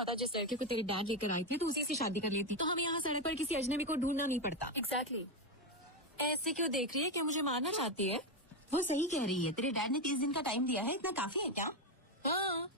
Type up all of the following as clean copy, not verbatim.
होता जिस लड़के को तेरे डैड लेकर आई थी तो उसी से शादी कर लेती, तो हमें यहाँ सड़क पर किसी अजनबी को ढूंढना नहीं पड़ता। एग्जैक्टली। ऐसे क्यों देख रही है? क्या मुझे मारना चाहती है? वो सही कह रही है, तेरे डैड ने 30 दिन का टाइम दिया है, इतना काफी है क्या? हाँ।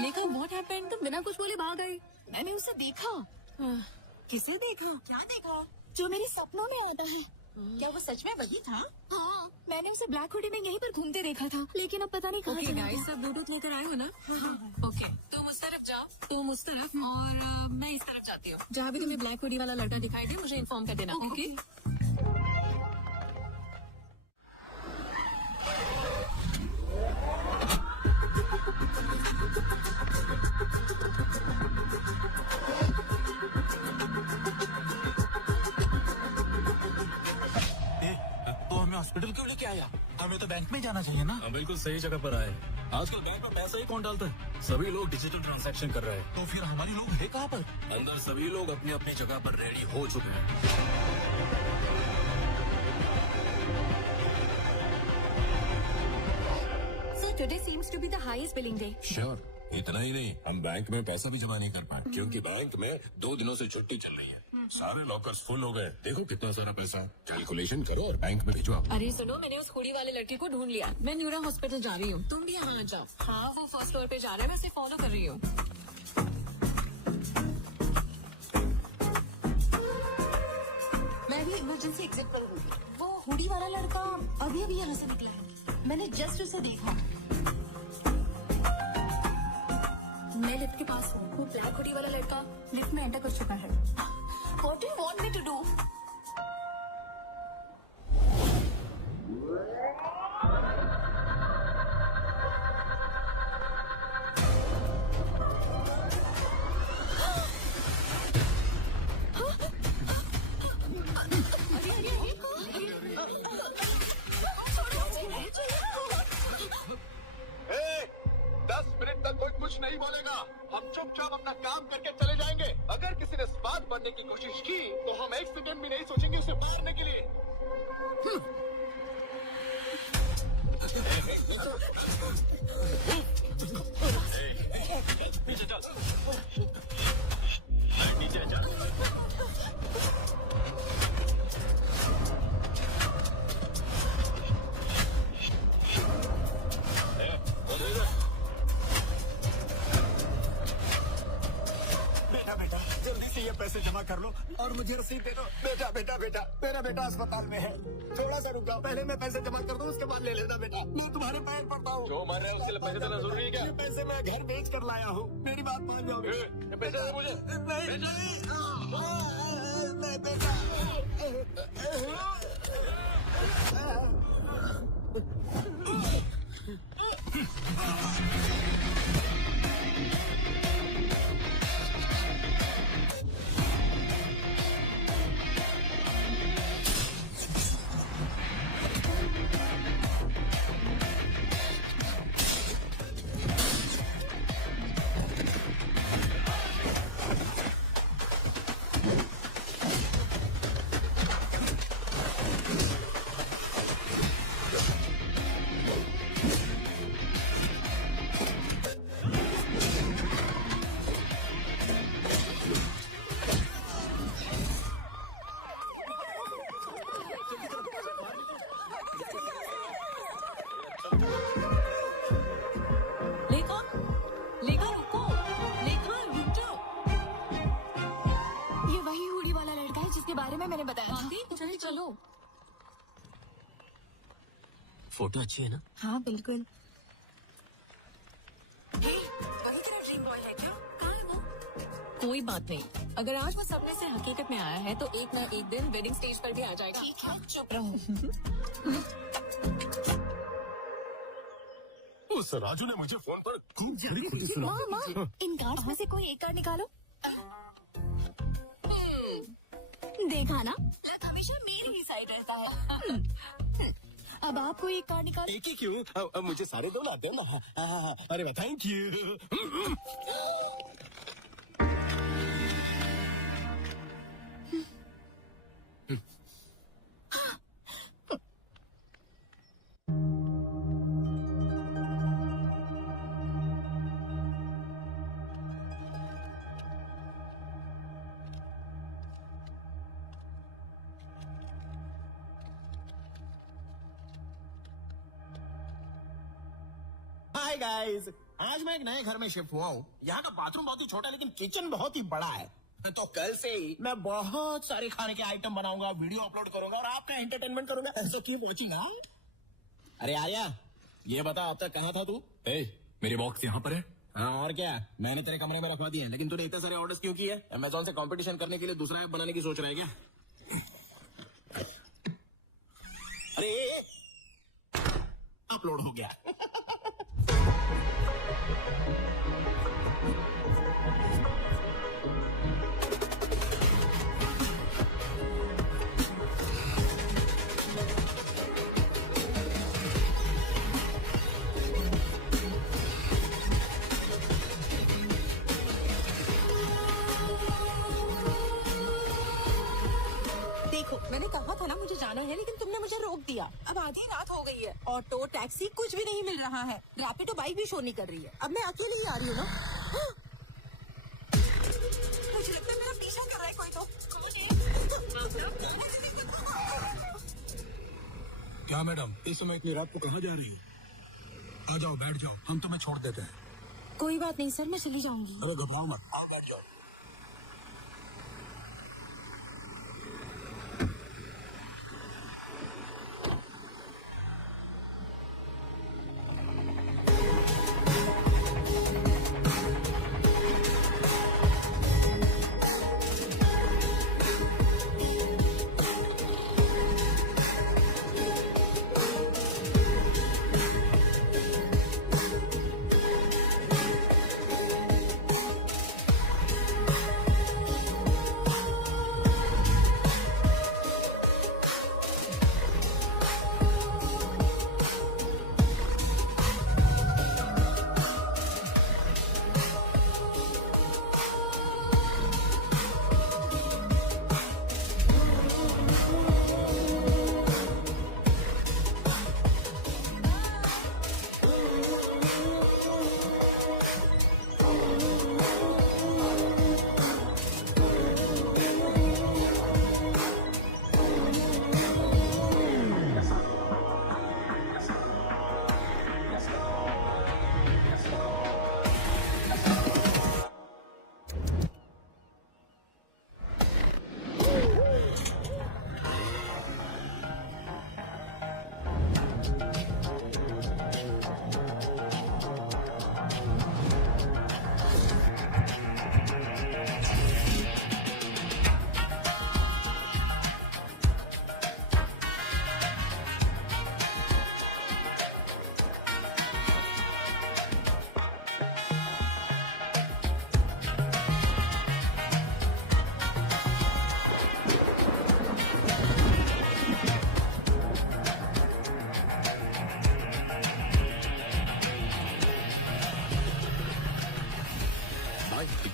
लेका व्हाट हैपेंड? तुम बिना कुछ बोले भाग गई। मैंने उसे देखा। किसे देखा? क्या देखा? जो मेरे सपनों में आता है। क्या वो सच में वही था? हाँ, मैंने उसे ब्लैक हुडी में यहीं पर घूमते देखा था, लेकिन अब पता नहीं कहाँ ओके चला गाइस, गया। सब ब्लूटूथ लेकर आए हो ना? ओके, तुम उस तरफ जाओ, तुम उस तरफ, और मैं इस तरफ जाती हूँ। जहाँ भी तुम्हें ब्लैक हुडी वाला लड़का दिखाई दे मुझे इन्फॉर्म कर देना। ओके? तो हमें हॉस्पिटल क्यों लेके आया? हमें तो बैंक में जाना चाहिए ना। हाँ, बिल्कुल सही जगह पर आए। आजकल बैंक में पैसा ही कौन डालता है? सभी लोग डिजिटल ट्रांजैक्शन कर रहे हैं। तो फिर हमारी लोग है कहाँ पर? अंदर सभी लोग अपनी अपनी जगह पर रेडी हो चुके हैं। So today seems to be the highest billing day. Sure, इतना ही नहीं, हम बैंक में पैसा भी जमा नहीं कर पाए क्योंकि बैंक में 2 दिनों से छुट्टी चल रही है। सारे लॉकर्स फुल हो गए। देखो कितना सारा पैसा। कैलकुलेशन करो और बैंक में भेजो आप। अरे सुनो, मैंने उस हुडी वाले लड़के को ढूंढ लिया। मैं न्यूरा हॉस्पिटल जा रही हूँ, तुम भी यहाँ आ जाओ। हाँ, वो फर्स्ट फ्लोर पे जा रहा है, मैं उसे फॉलो कर रही हूँ। मैं भी इमरजेंसी एग्जिट पर हूँ। वो हुडी वाला लड़का अभी अभी यहाँ से निकला है, मैंने जस्ट उसे देखा। मैं लिफ्ट के पास हूँ। वो ब्लैक हुडी वाला लड़का लिफ्ट में एंटर कर चुका है। What do you want me to do? A, 10 minute तक कोई कुछ नहीं बोलेगा। हम चुपचाप अपना काम करके चले जाएंगे। अगर किसी ने स्वाद बनने की कोशिश की तो हम 1 सेकंड भी नहीं सोचेंगे उसे मारने के लिए। नीचे चल, नीचे चल। बेटा बेटा जल्दी से ये पैसे जमा कर लो और मुझे रसीद दे दो। बेटा बेटा बेटा मेरा बेटा अस्पताल में है, थोड़ा सा रुक जाओ, पहले मैं पैसे जमा कर दूं उसके बाद ले लेना। बेटा मैं तुम्हारे पैर पड़ता हूँ। जो मर रहे हैं उसके लिए पैसे देना जरूरी है क्या? ये पैसे मैं घर बेच कर लाया हूँ, मेरी बात मान जाओ। ये पैसे दे मुझे। नहीं नहीं बेटा। मैंने बताया था। चल चलो। फोटो अच्छी है ना? हाँ बिल्कुल। वही तेरा ड्रीम बॉय है क्या? कहाँ है वो? कोई बात नहीं, अगर आज वो सपने से हकीकत में आया है तो एक ना एक दिन वेडिंग स्टेज पर भी आ जाएगा। ठीक है, चुप रहो। उस राजू ने मुझे फोन पर खूब सारी खुशी सुना। माँ माँ, इन कार्ड्स में से कोई एक कार्ड निकालो। देखा ना, लक हमेशा मेरी ही साइड रहता है। अब आप कोई एक कार्ड निकालो। एक ही क्यों? अब मुझे सारे दो लाते हो ना। अरे थैंक यू। हाय गाइस, आज मैं एक नए घर में शिफ्ट हुआ हूँ। यहाँ का बाथरूम बहुत ही छोटा है लेकिन किचन बहुत ही बड़ा है। तो कल से ही मैं बहुत सारे खाने के आइटम बनाऊंगा, वीडियो अपलोड करूंगा और आपका एंटरटेनमेंट करूंगा। So keep watching. अरे आर्या, ये बता अब तक कहाँ था तू? मेरे बॉक्स यहाँ पर है। हाँ और क्या, मैंने तेरे कमरे में रखवा दिए, लेकिन तूने इतने सारे ऑर्डर्स क्यों किए? अमेज़न से कंपटीशन करने के लिए दूसरा ऐप बनाने की सोच रहा है क्या? अरे अपलोड हो गया। देखो, मैंने कहा था ना मुझे जाना है, लेकिन तुमने मुझे रोक दिया। अब आधी रात हो गई है, ऑटो टैक्सी कुछ भी नहीं मिल रहा है, रैपिडो बाइक भी शो नहीं कर रही है। अब मैं अकेले ही आ रही हूँ ना। हाँ। मुझे लगता है मेरा पीछा कर रहा है कोई। तो कौन है? क्या मैडम, इस समय इतनी रात को कहाँ जा रही हो? आ जाओ, बैठ जाओ, हम तुम्हें छोड़ देते हैं। कोई बात नहीं सर, मैं चली जाऊंगी। अरे घबराओ मत, आओ बैठ जाओ।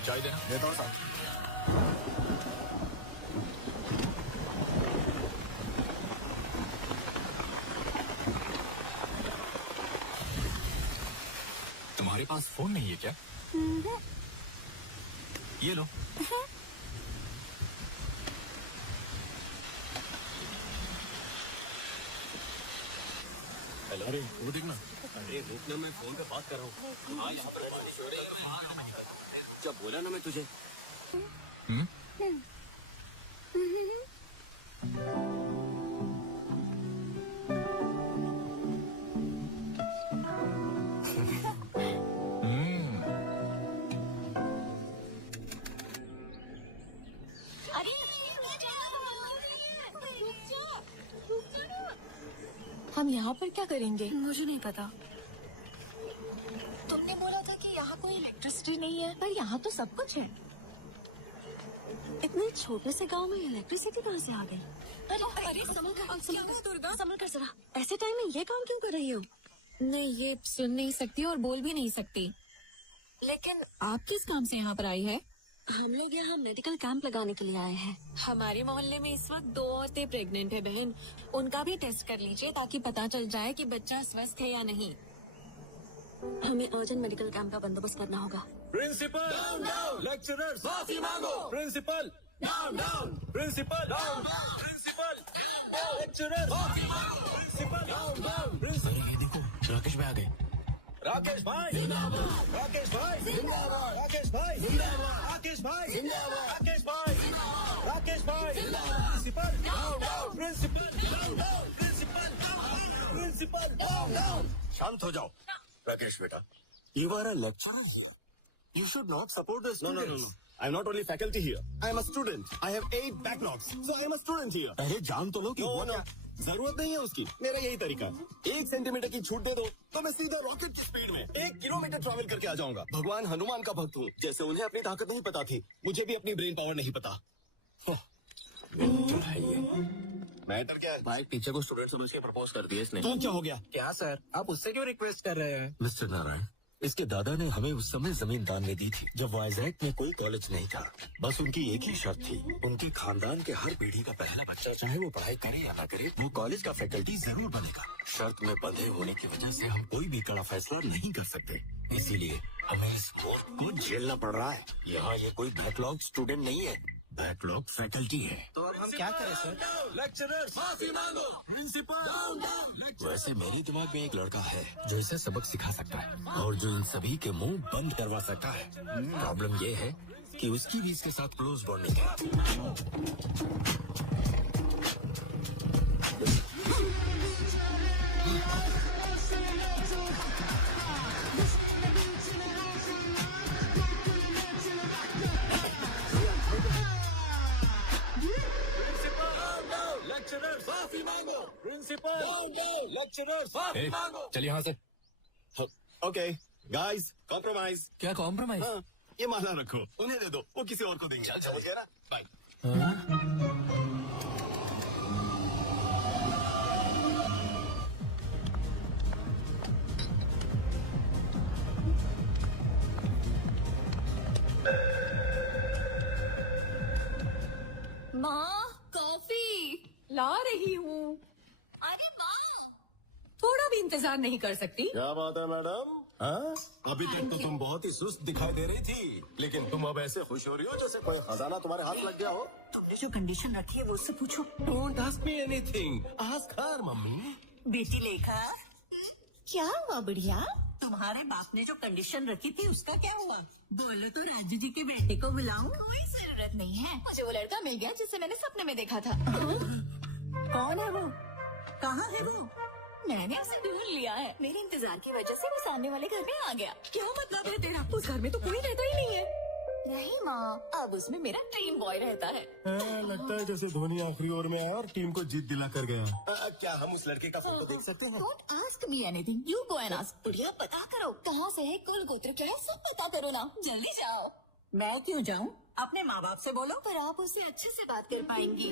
चाय देना। देता हूँ साहब। तुम्हारे पास फोन नहीं है क्या? ये लो। हेलो, अरे वो देखना। अरे रुकना, मैं फोन पे बात कर रहा हूँ। हाँ, यहाँ पर बारिश हो रही है। जब बोला ना मैं तुझे। हम यहाँ पर क्या करेंगे? मुझे नहीं पता। इलेक्ट्रिसिटी नहीं है, पर यहाँ तो सब कुछ है। इतने छोटे से गांव में इलेक्ट्रिसिटी कहाँ से आ गई? अरे समझ कर जरा, ऐसे टाइम में ये काम क्यों कर रही हो? नहीं, ये सुन नहीं सकती और बोल भी नहीं सकती। लेकिन आप किस काम से यहाँ पर आई है? हम लोग यहाँ मेडिकल कैंप लगाने के लिए आए हैं। हमारे मोहल्ले में इस वक्त 2 औरतें प्रेग्नेंट है बहन, उनका भी टेस्ट कर लीजिए ताकि पता चल जाए कि बच्चा स्वस्थ है या नहीं। हमें अर्जेंट मेडिकल कैंप का बंदोबस्त करना होगा। प्रिंसिपल, लेक्चरर्स माफी मांगो। प्रिंसिपल, प्रिंसिपल, प्रिंसिपल, लेक्चरर्स माफी मांगो। Principal, principal. राकेश भाई आ गए। राकेश भाई जिंदाबाद, राकेश भाई जिंदाबाद, राकेश भाई जिंदाबाद, राकेश भाई जिंदाबाद, राकेश भाई, राकेश भाई प्रिंसिपल, प्रिंसिपल, प्रिंसिपल, प्रिंसिपल। शांत हो जाओ राकेश बेटा, you are a lecturer here. You should not support the students. No. I'm not only faculty here. I am a student. I have 8 backlogs. So I am a student here. अरे जान तो लो कि वो क्या जरूरत नहीं है उसकी, मेरा यही तरीका है। 1 सेंटीमीटर की छूट दे दो तो मैं सीधा रॉकेट की स्पीड में 1 किलोमीटर ट्रैवल करके आ जाऊंगा। भगवान हनुमान का भक्त हूँ, जैसे उन्हें अपनी ताकत नहीं पता थी, मुझे भी अपनी ब्रेन पावर नहीं पता। मैटर क्या है? भाई टीचर को स्टूडेंट समझ के प्रपोज कर दिया इसने। तो क्या हो गया? क्या सर, आप उससे क्यों रिक्वेस्ट कर रहे हैं? मिस्टर नारायण, इसके दादा ने हमें उस समय जमीन दान में दी थी जब वाइजैक में कोई कॉलेज नहीं था। बस उनकी एक ही शर्त थी, उनके खानदान के हर पीढ़ी का पहला बच्चा, चाहे वो पढ़ाई करे या ना करे, वो कॉलेज का फैकल्टी जरूर बनेगा। शर्त में बंधे होने की वजह से हम कोई भी कड़ा फैसला नहीं कर सकते, इसीलिए हमें इस वोट को झेलना पड़ रहा है। यहाँ ये कोई बैकलॉग स्टूडेंट नहीं है, बैकलॉग फैकल्टी है। तो अब हम क्या करें सर? लेक्चरर्स माफी मांगो। प्रिंसिपल, वैसे मेरे दिमाग में एक लड़का है जो इसे सबक सिखा सकता है और जो इन सभी के मुंह बंद करवा सकता है। प्रॉब्लम ये है कि उसकी भी इसके साथ क्लोज बॉन्डिंग है। लेक्चरर्स माफी मांगो। प्रिंसिपल, लेक्चरर्स माफी मांगो। चलिए यहाँ से। Okay guys, compromise. क्या कॉम्प्रोमाइज? हाँ, ये माला रखो, उन्हें दे दो, वो किसी और को देंगे। समझ गया ना? बाय। माँ, कॉफी ला रही हूँ। अरे माँ, थोड़ा भी इंतजार नहीं कर सकती? क्या बात है मैडम? हाँ? अभी तक तो तुम बहुत ही सुस्त दिखाई दे रही थी, लेकिन तुम अब ऐसे खुश हो रही हो जैसे कोई खजाना तुम्हारे हाथ लग गया हो। तुमने जो कंडीशन रखी है वो उससे पूछो। Don't ask me anything, ask her mummy. बेटी लेखा, क्या हुआ बढ़िया? तुम्हारे बाप ने जो कंडीशन रखी थी उसका क्या हुआ? बोलो तो राजू जी के बेटे को बुलाऊं? कोई जरूरत नहीं है, मुझे वो लड़का मिल गया जिसे मैंने सपने में देखा था। कौन है वो? कहाँ है वो? मैंने उसे ढूंढ लिया है, मेरे इंतजार की वजह से वो सामने वाले घर में आ गया। क्या मतलब है तेरा? उस घर में तो कोई रहता ही नहीं है। नहीं माँ, अब उसमें मेरा ड्रीम बॉय रहता है। लगता है जैसे धोनी आखिरी ओवर में आया और टीम को जीत दिला कर गया। क्या हम उस लड़के का फोटो देख सकते हैं? Don't ask me anything, you go and ask। बढ़िया, पता करो कहाँ से है, कुल गोत्र क्या है, सब पता करो ना, जल्दी जाओ। मैं क्यों जाऊं? अपने माँ बाप से बोलो। पर आप उससे अच्छे से बात कर पाएंगी।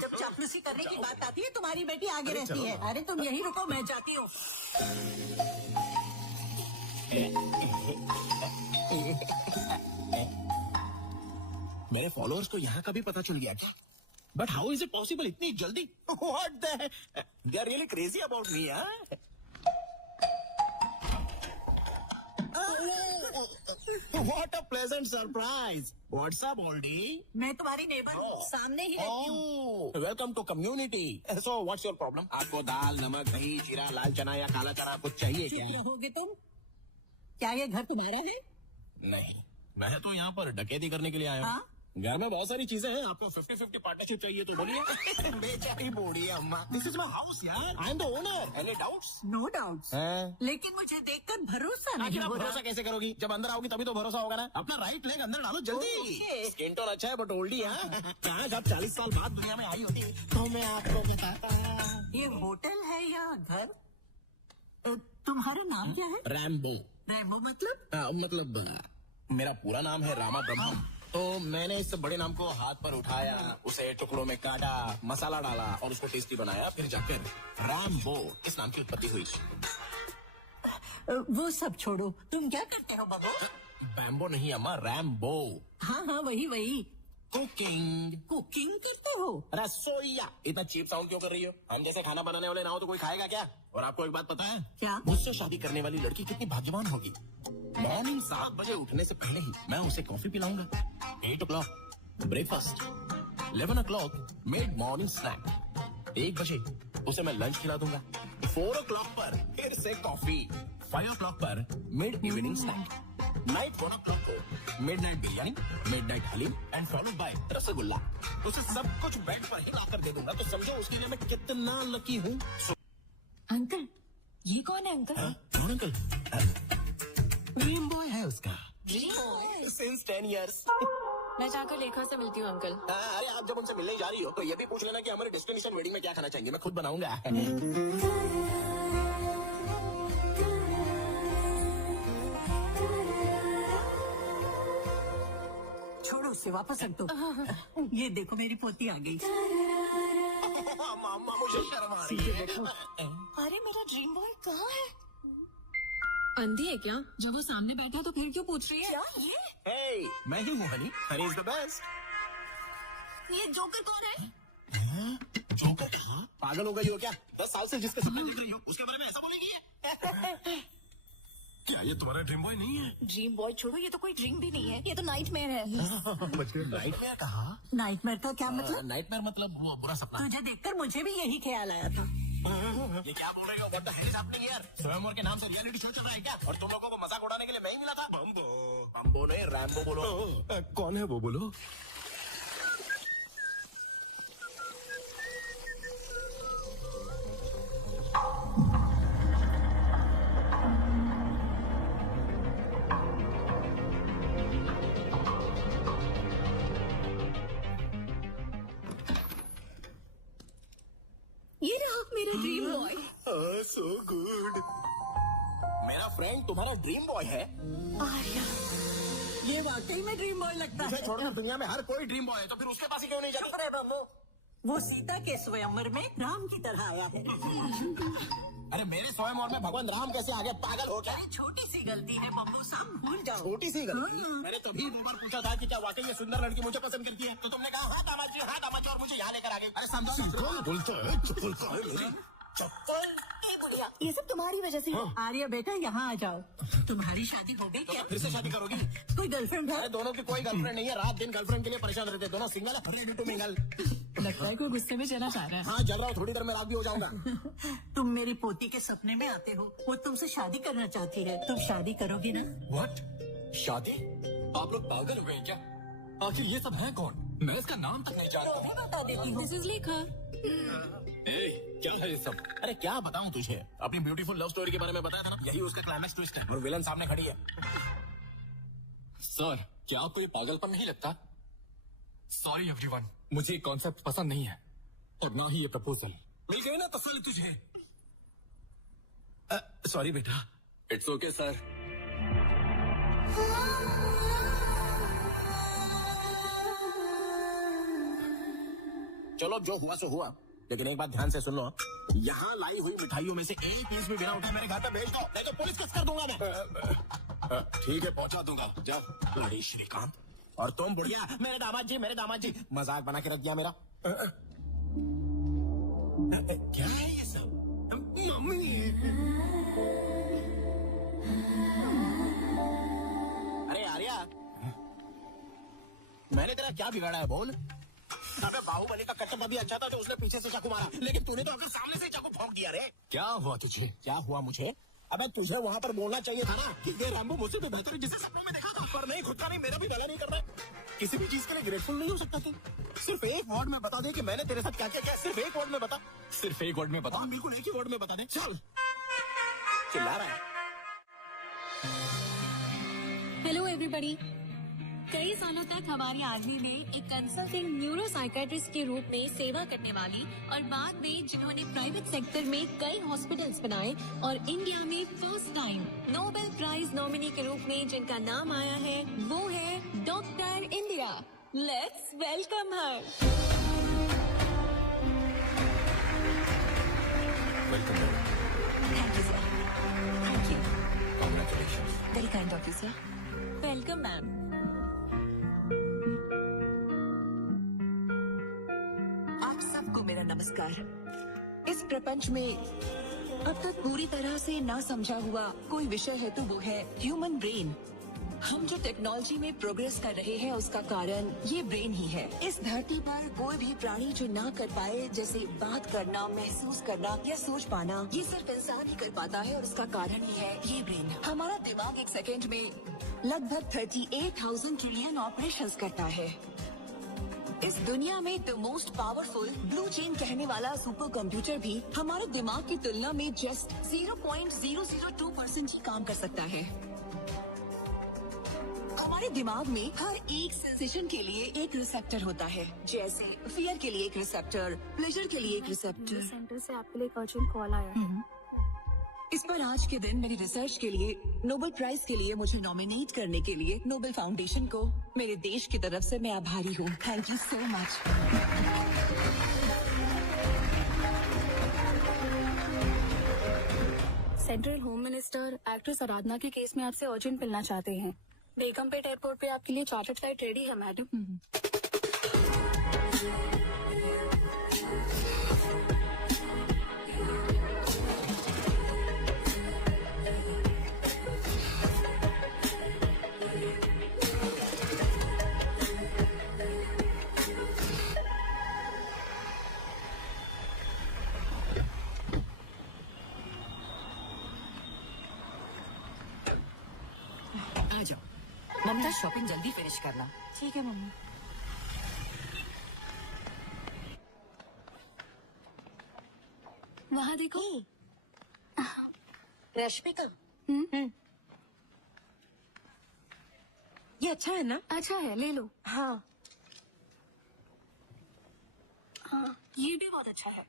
जब चापलूसी करने की बात आती है तुम्हारी बेटी आगे रहती है। अरे तुम यहीं रुको, मैं जाती हूँ। मेरे फॉलोअर्स को यहाँ का भी पता चल गया क्या? But how is it possible इतनी जल्दी? What the, they are really crazy about me. What a pleasant surprise! What's up, Oldie? मैं तुम्हारी नेबर हूँ, सामने ही रहती हूँ। Oh, welcome to community. So, what's your problem? आपको दाल, नमक, दही, जीरा, लाल चना या काला चना कुछ चाहिए क्या? चुप रहोगे तुम? क्या ये घर तुम्हारा है? नहीं, मैं तो यहाँ पर डकैती करने के लिए आया हूँ। हाँ? घर में बहुत सारी चीजें हैं, आपको 50-50 पार्टनरशिप चाहिए तो बोलिए। बेचारी बूढ़ी अम्मा, दिस इज माय हाउस यार, I am the owner. Any doubts? No doubts. लेकिन मुझे देखकर भरोसा नहीं आखिर आप हो रहा। भरोसा कैसे करोगी? जब अंदर आओगी तभी तो भरोसा होगा ना। अपना राइट लेग अंदर डालो जल्दी। Okay. स्किन टोन अच्छा है बट ओल्डी है। क्या जब 40 साल बाद दुनिया में आई होती तो मैं आपको बताता। ये होटल है या घर? तुम्हारा नाम क्या है? रैम्बो। रैम्बो मतलब? मेरा पूरा नाम है रामा ब्रह्मम। तो मैंने इस बड़े नाम को हाथ पर उठाया, उसे टुकड़ों में काटा, मसाला डाला और उसको टेस्टी बनाया, फिर जाकर रैम्बो इस नाम की उत्पत्ति हुई। वो सब छोड़ो, तुम क्या करते हो बाबू? बैम्बो नहीं अम्मा, रैम्बो। हाँ हाँ वही। कुकिंग। कुकिंग करते हो? रसोईया। इतना चीप साउंड क्यों कर रही हो? हम जैसे खाना बनाने वाले ना हो तो कोई खाएगा क्या? और आपको एक बात पता है? क्या? मुझसे शादी करने वाली लड़की कितनी भाग्यवान होगी। मॉर्निंग 7 बजे उठने से पहले ही मैं उसे कॉफी पिलाऊंगा। 8 o'clock breakfast, 11 o'clock mid morning snack, 1 बजे उसे मैं लंच खिला दूंगा, 4 o'clock पर फिर से कॉफी, 5 o'clock पर mid evening snack, night 1 o'clock को midnight biryani, midnight haleem and followed by rasgulla. उसे सब कुछ बेड पर ही लाकर दे दूंगा, तो समझो उसके लिए मैं कितना लकी हूँ। अंकल, ये कौन है अंकल? कौन अंकल? ड्रीम बॉय है उसका। Since 10 years। मैं जाकर लेखा से मिलती हूँ अंकल। अरे आप जब उनसे मिलने जा रही हो तो ये भी पूछ लेना कि हमारे डेस्टिनेशन वेडिंग में क्या खाना चाहेंगे, मैं खुद बनाऊंगा। छोड़ो उससे, वापस रख दो। ये देखो मेरी पोती आ गई। मामा मुझे शर्म आ रही है। अरे मेरा ड्रीम बॉय कहाँ है? अंधी है क्या? जब वो सामने बैठा तो फिर क्यों पूछ रही है? क्या ये? Hey, मैं ही हूँ Honey, honey is the best. ये जोकर कौन है? जोकर? पागल हो गई हो क्या? 10 साल से जिसका सपना देख रही हो उसके बारे में ऐसा बोलेगी ये? क्या ये तुम्हारा ड्रीम बॉय नहीं है? ड्रीम बॉय छोड़ो, ये तो कोई ड्रीम भी नहीं है, ये तो नाइटमेयर है। नाइटमेयर कहा? नाइटमेयर का क्या मतलब? नाइटमेयर मतलब वो बुरा सपना। तुझे देखकर मुझे भी यही ख्याल आया था। ये क्या बोल रहे हो? What the hell is happening here? स्वयंवर के नाम से रियलिटी शो चल रहा है क्या? और तुम लोगों को मजाक उड़ाने के लिए मैं ही मिला था? बम्बो नहीं, रैम्बो बोलो। कौन है वो बोलो? ये रहा मेरा ड्रीम बॉय। So good. मेरा फ्रेंड तुम्हारा ड्रीम बॉय है? आर्या, ये वाकई में ड्रीम बॉय लगता मुझे है। छोड़कर दुनिया में हर कोई ड्रीम बॉय है, तो फिर उसके पास ही क्यों नहीं जाती? अरे बम्बो, वो सीता के स्वयंवर में राम की तरह आया है। अरे मेरे स्वयंवर में भगवान राम कैसे आ गए? पागल हो क्या? छोटी सी गलती है बम्बो, सब भूल जाओ। छोटी सी गलती? मैंने तभी 2 बार पूछा था कि क्या वाकई ये सुंदर लड़की मुझे पसंद करती है, तो तुमने कहा हाँ दामाद जी, और मुझे यहाँ लेकर आ गई। अरे समझो बोलता है मेरी चप्पल। ये सब तुम्हारी वजह से। आर्या बेटा यहाँ आ जाओ। तुम्हारी शादी हो गई क्या? फिर से शादी करोगी? कोई गर्लफ्रेंड है? अरे दोनों की कोई गर्लफ्रेंड नहीं है, रात दिन गर्लफ्रेंड के लिए परेशान रहते, दोनों सिंगल, रेडी टू मिंगल। लगता है कोई गुस्से में चला जा रहा है। हाँ जल रहा हूँ, थोड़ी देर में रात भी हो जाऊंगा। तुम मेरी पोती के सपने में आते हो, वो तुमसे शादी करना चाहती है, तुम शादी करोगी ना? व्हाट? शादी? आप लोग पागल हो गए क्या? आखिर ये सब है कौन? मैं इसका नाम तक नहीं जानता। मैं बता देती हूँ। दिस इज लेखा। क्या है ये सब? अरे क्या बताऊं तुझे, अपनी ब्यूटीफुल लव स्टोरी के बारे में बताया था ना, यही उसका क्लाइमैक्स ट्विस्ट है, और विलन सामने खड़ी है। सर, क्या आपको ये पागलपन नहीं लगता? सॉरी एवरीवन, मुझे ये कॉन्सेप्ट पसंद नहीं है, और ना ही ये प्रपोजल। मिल गई ना तसल्ली तुझे? सॉरी बेटा। It's okay sir. चलो जो हुआ सो हुआ, लेकिन एक बात ध्यान से सुन लो, यहाँ लाई हुई मिठाइयों में से एक पीस भी बिना उठाए मेरे घर पे भेज दो, नहीं तो पुलिस केस कर दूंगा मैं। ठीक है, पहुंचा दूंगा। जा। बड़ी श्रीकांत। और तुम बुढ़िया, मेरे दामाद जी, मजाक बना के रख दिया मेरा। क्या है ये सब? मम्मी। अरे आर्या, मैंने तेरा क्या बिगाड़ा है बोल? अबे बाहुबली का कटप्पा भी अच्छा था, तो उसने पीछे से चाकू मारा, लेकिन तूने तो अगर सामने से ही चाकू भोंक दिया रे। क्या हुआ तुझे? क्या हुआ मुझे? अबे तुझे वहाँ पर बोलना चाहिए था ना कि ये रैम्बो मुझसे भी बेहतर है, जिसे सपनों में देखा था। पर नहीं, खुद का नहीं, मेरा भी भला नहीं कर रहा। किसी भी चीज के लिए ग्रेटफुल नहीं हो सकता तू? सिर्फ एक वर्ड में बता दे कि मैंने तेरे साथ क्या क्या किया, सिर्फ एक वर्ड में बता। सिर्फ एक वर्ड में बता। हाँ, बिल्कुल एक ही वर्ड में बता दे। चल। चिल्ला रहा है। Hello everybody. कई सालों तक हमारी आर्मी में एक कंसल्टिंग न्यूरो साइकेट्रिस्ट के रूप में सेवा करने वाली और बाद में जिन्होंने प्राइवेट सेक्टर में कई हॉस्पिटल्स बनाए और इंडिया में first time Nobel prize nominee के रूप में जिनका नाम आया है वो है doctor Indira. Let's welcome her. Welcome. Thank you sir. Thank you. Congratulations. Very kind of you sir. Welcome ma'am. आप सबको मेरा नमस्कार। इस प्रपंच में अब तक पूरी तरह से ना समझा हुआ कोई विषय है तो वो है ह्यूमन ब्रेन। हम जो टेक्नोलॉजी में प्रोग्रेस कर रहे हैं उसका कारण ये ब्रेन ही है। इस धरती पर कोई भी प्राणी जो ना कर पाए जैसे बात करना, महसूस करना या सोच पाना, ये सिर्फ इंसान ही कर पाता है और उसका कारण ही है ये ब्रेन। हमारा दिमाग एक सेकेंड में लगभग 38,000 ट्रिलियन ऑपरेशंस करता है। इस दुनिया में the most powerful blue chain कहने वाला सुपर कंप्यूटर भी हमारे दिमाग की तुलना में जस्ट 0.002% ही काम कर सकता है। हमारे दिमाग में हर एक सेंसेशन के लिए एक रिसेप्टर होता है, जैसे फियर के लिए एक रिसेप्टर, प्लेजर के लिए एक रिसेप्टर। सेंटर से आपके लिए एक अर्जेंट कॉल आया है। इस पर आज के दिन मेरी रिसर्च के लिए नोबेल प्राइज के लिए मुझे नॉमिनेट करने के लिए नोबेल फाउंडेशन को मेरे देश की तरफ से मैं आभारी हूँ। Thank you so much. Central home minister actress Aradhana के केस में आपसे अर्जेंट मिलना चाहते हैं। बेगमपेट एयरपोर्ट पे आपके लिए चार्टर्ड फ्लाइट रेडी है मैडम। आ जाओ ममता, शॉपिंग जल्दी फिनिश करना। ठीक है मम्मी। वहाँ देखो। रश्मिका, ये अच्छा है ना? अच्छा है, ले लो। हाँ। हाँ, ये भी बहुत अच्छा है।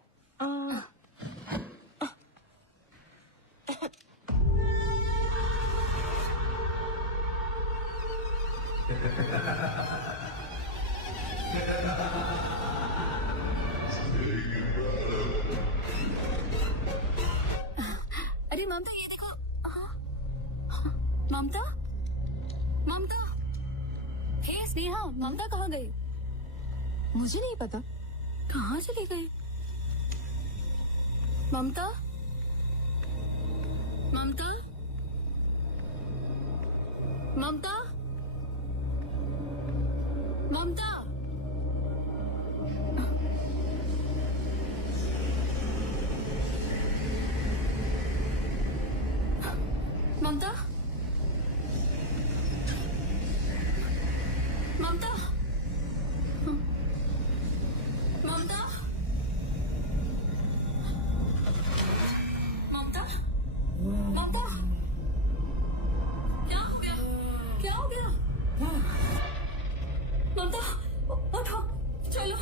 अरे ममता, ये देखो। ममता, ममता। हे स्नेहा, ममता कहाँ गई? मुझे नहीं पता। कहाँ चली गई? ममता, ममता, ममता, ममता। ममता, ममता, ममता, ममता, ममता। क्या हो गया? क्या हो गया? ममता, उठो, चलो।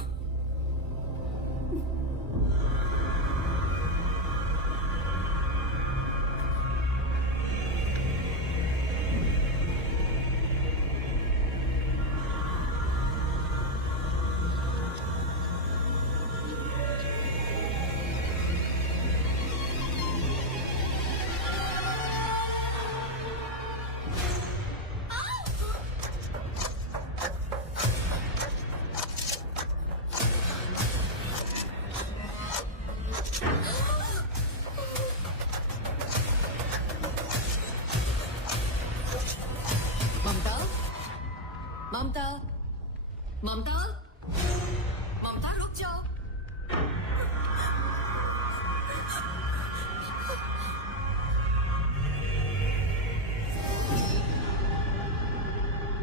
ममता, ममता, ममता रुक जाओ।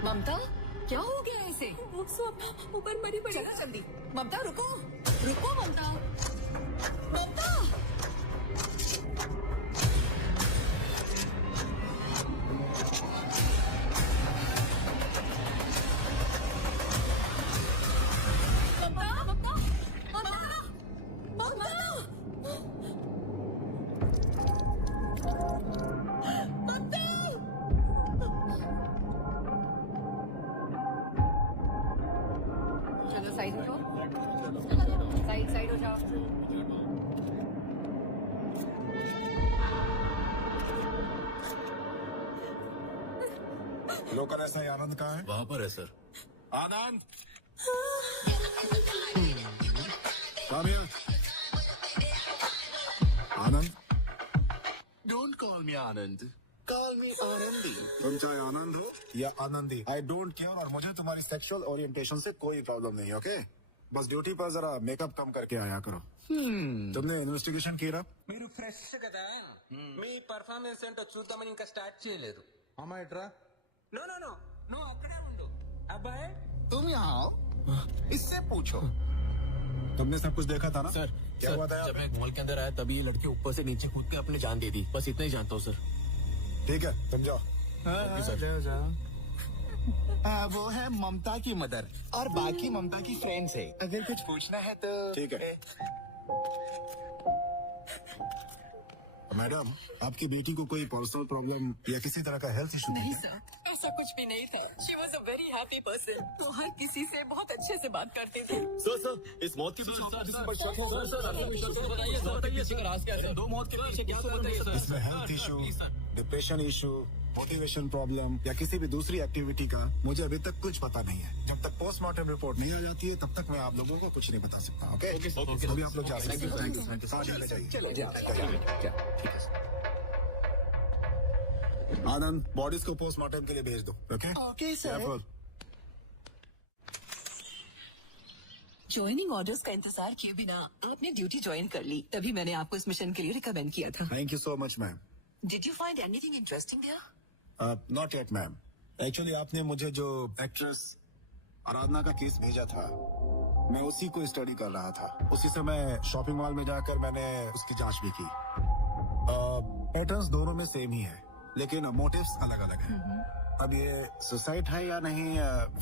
ममता, क्या हो गया ऐसे? ऊपर मरी पड़ी। चलो जल्दी। ममता रुको, रुको ममता, ममता। लोकल एसआई आनंद कहाँ है? वहाँ पर है sir. Anand Come here. Anand, Don't call me Anand. Call me Anandi. तुम चाहे आनंद हो या आनंदी, आई डोंट केयर, और मुझे तुम्हारी सेक्सुअल ओरिएंटेशन से कोई प्रॉब्लम नहीं, ओके? बस ड्यूटी पर जरा मेकअप कम करके आया करो। तुमने इन्वेस्टिगेशन किया? మీరు ఫ్రెష్ కదా మీ పర్ఫార్మెన్స్ ఏంటో చూద్దామని ఇంకా స్టార్ట్ చేయలేదు అమ్మాయి ఇట్రా. నో నో నో నువ్వు అక్కడే ఉండు అబ్బాయి तुम यहाँ आओ, इससे पूछो। तुमने सब कुछ देखा था ना? सर, क्या हुआ था? जब मैं मॉल के अंदर आया तभी ये लड़की ऊपर से नीचे कूद के अपने जान दे दी, बस इतना ही जानता हूँ सर। ठीक है, तुम जाओ। वो है ममता की मदर और बाकी ममता की फ्रेंड्स है। अगर कुछ पूछना है तो ठीक है। मैडम, आपकी बेटी को कोई पर्सनल प्रॉब्लम या किसी तरह का हेल्थ इशू नहीं है? सर ऐसा कुछ भी नहीं था। She was a very happy person. वो हर किसी से बहुत अच्छे से बात करते थे। सर, इस मौत के पीछे आपको किसी पर शक है? सर, बताइए सर, किसी का राज क्या है? दो मौत के पीछे क्या बताइए सर? इसमें health issue, depression issue, motivation problem या किसी भी दूसरी एक्टिविटी का मुझे अभी तक कुछ पता नहीं है। जब तक पोस्टमार्टम रिपोर्ट नहीं आ जाती है तब तक मैं आप लोगों को कुछ नहीं बता सकता। ओके? अभी आप लोग जा सकते हैं। Thank you. चले जाओ। आनंद, बॉडीज को पोस्टमार्टम के लिए भेज दो। Okay? Okay sir. Careful. Joining orders का इंतजार किए बिना आपने ड्यूटी ज्वाइन कर ली, तभी मैंने आपको इस मिशन के लिए रिकमेंड किया था। Thank you so much ma'am. Did you find anything interesting there? Not yet ma'am. Actually आपने मुझे जो एक्ट्रेस आराधना का केस भेजा था, मैं उसी को स्टडी कर रहा था। उसी समय शॉपिंग मॉल में जाकर मैंने उसकी जांच भी की। पैटर्न्स दोनों में सेम ही है, लेकिन मोटिव्स अलग अलग हैं। अब ये सुसाइड है या नहीं,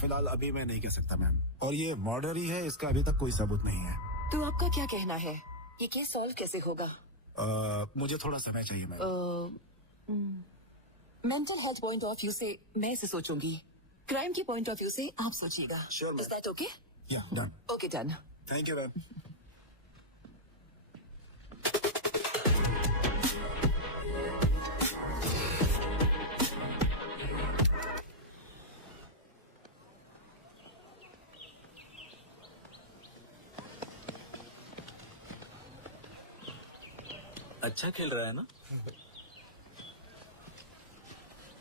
फिलहाल अभी मैं नहीं कह सकता मैम। और ये मर्डर ही है, इसका अभी तक कोई सबूत नहीं है। तो आपका क्या कहना है, ये केस सॉल्व कैसे होगा? मुझे थोड़ा समय चाहिए ma'am. Mental health point of view से मैं इसे सोचूंगी, क्राइम की पॉइंट ऑफ व्यू से आप सोचिएगा। Sure, ma'am. Is that okay? या done. Okay done. Thank you ma'am. अच्छा खेल रहा है ना?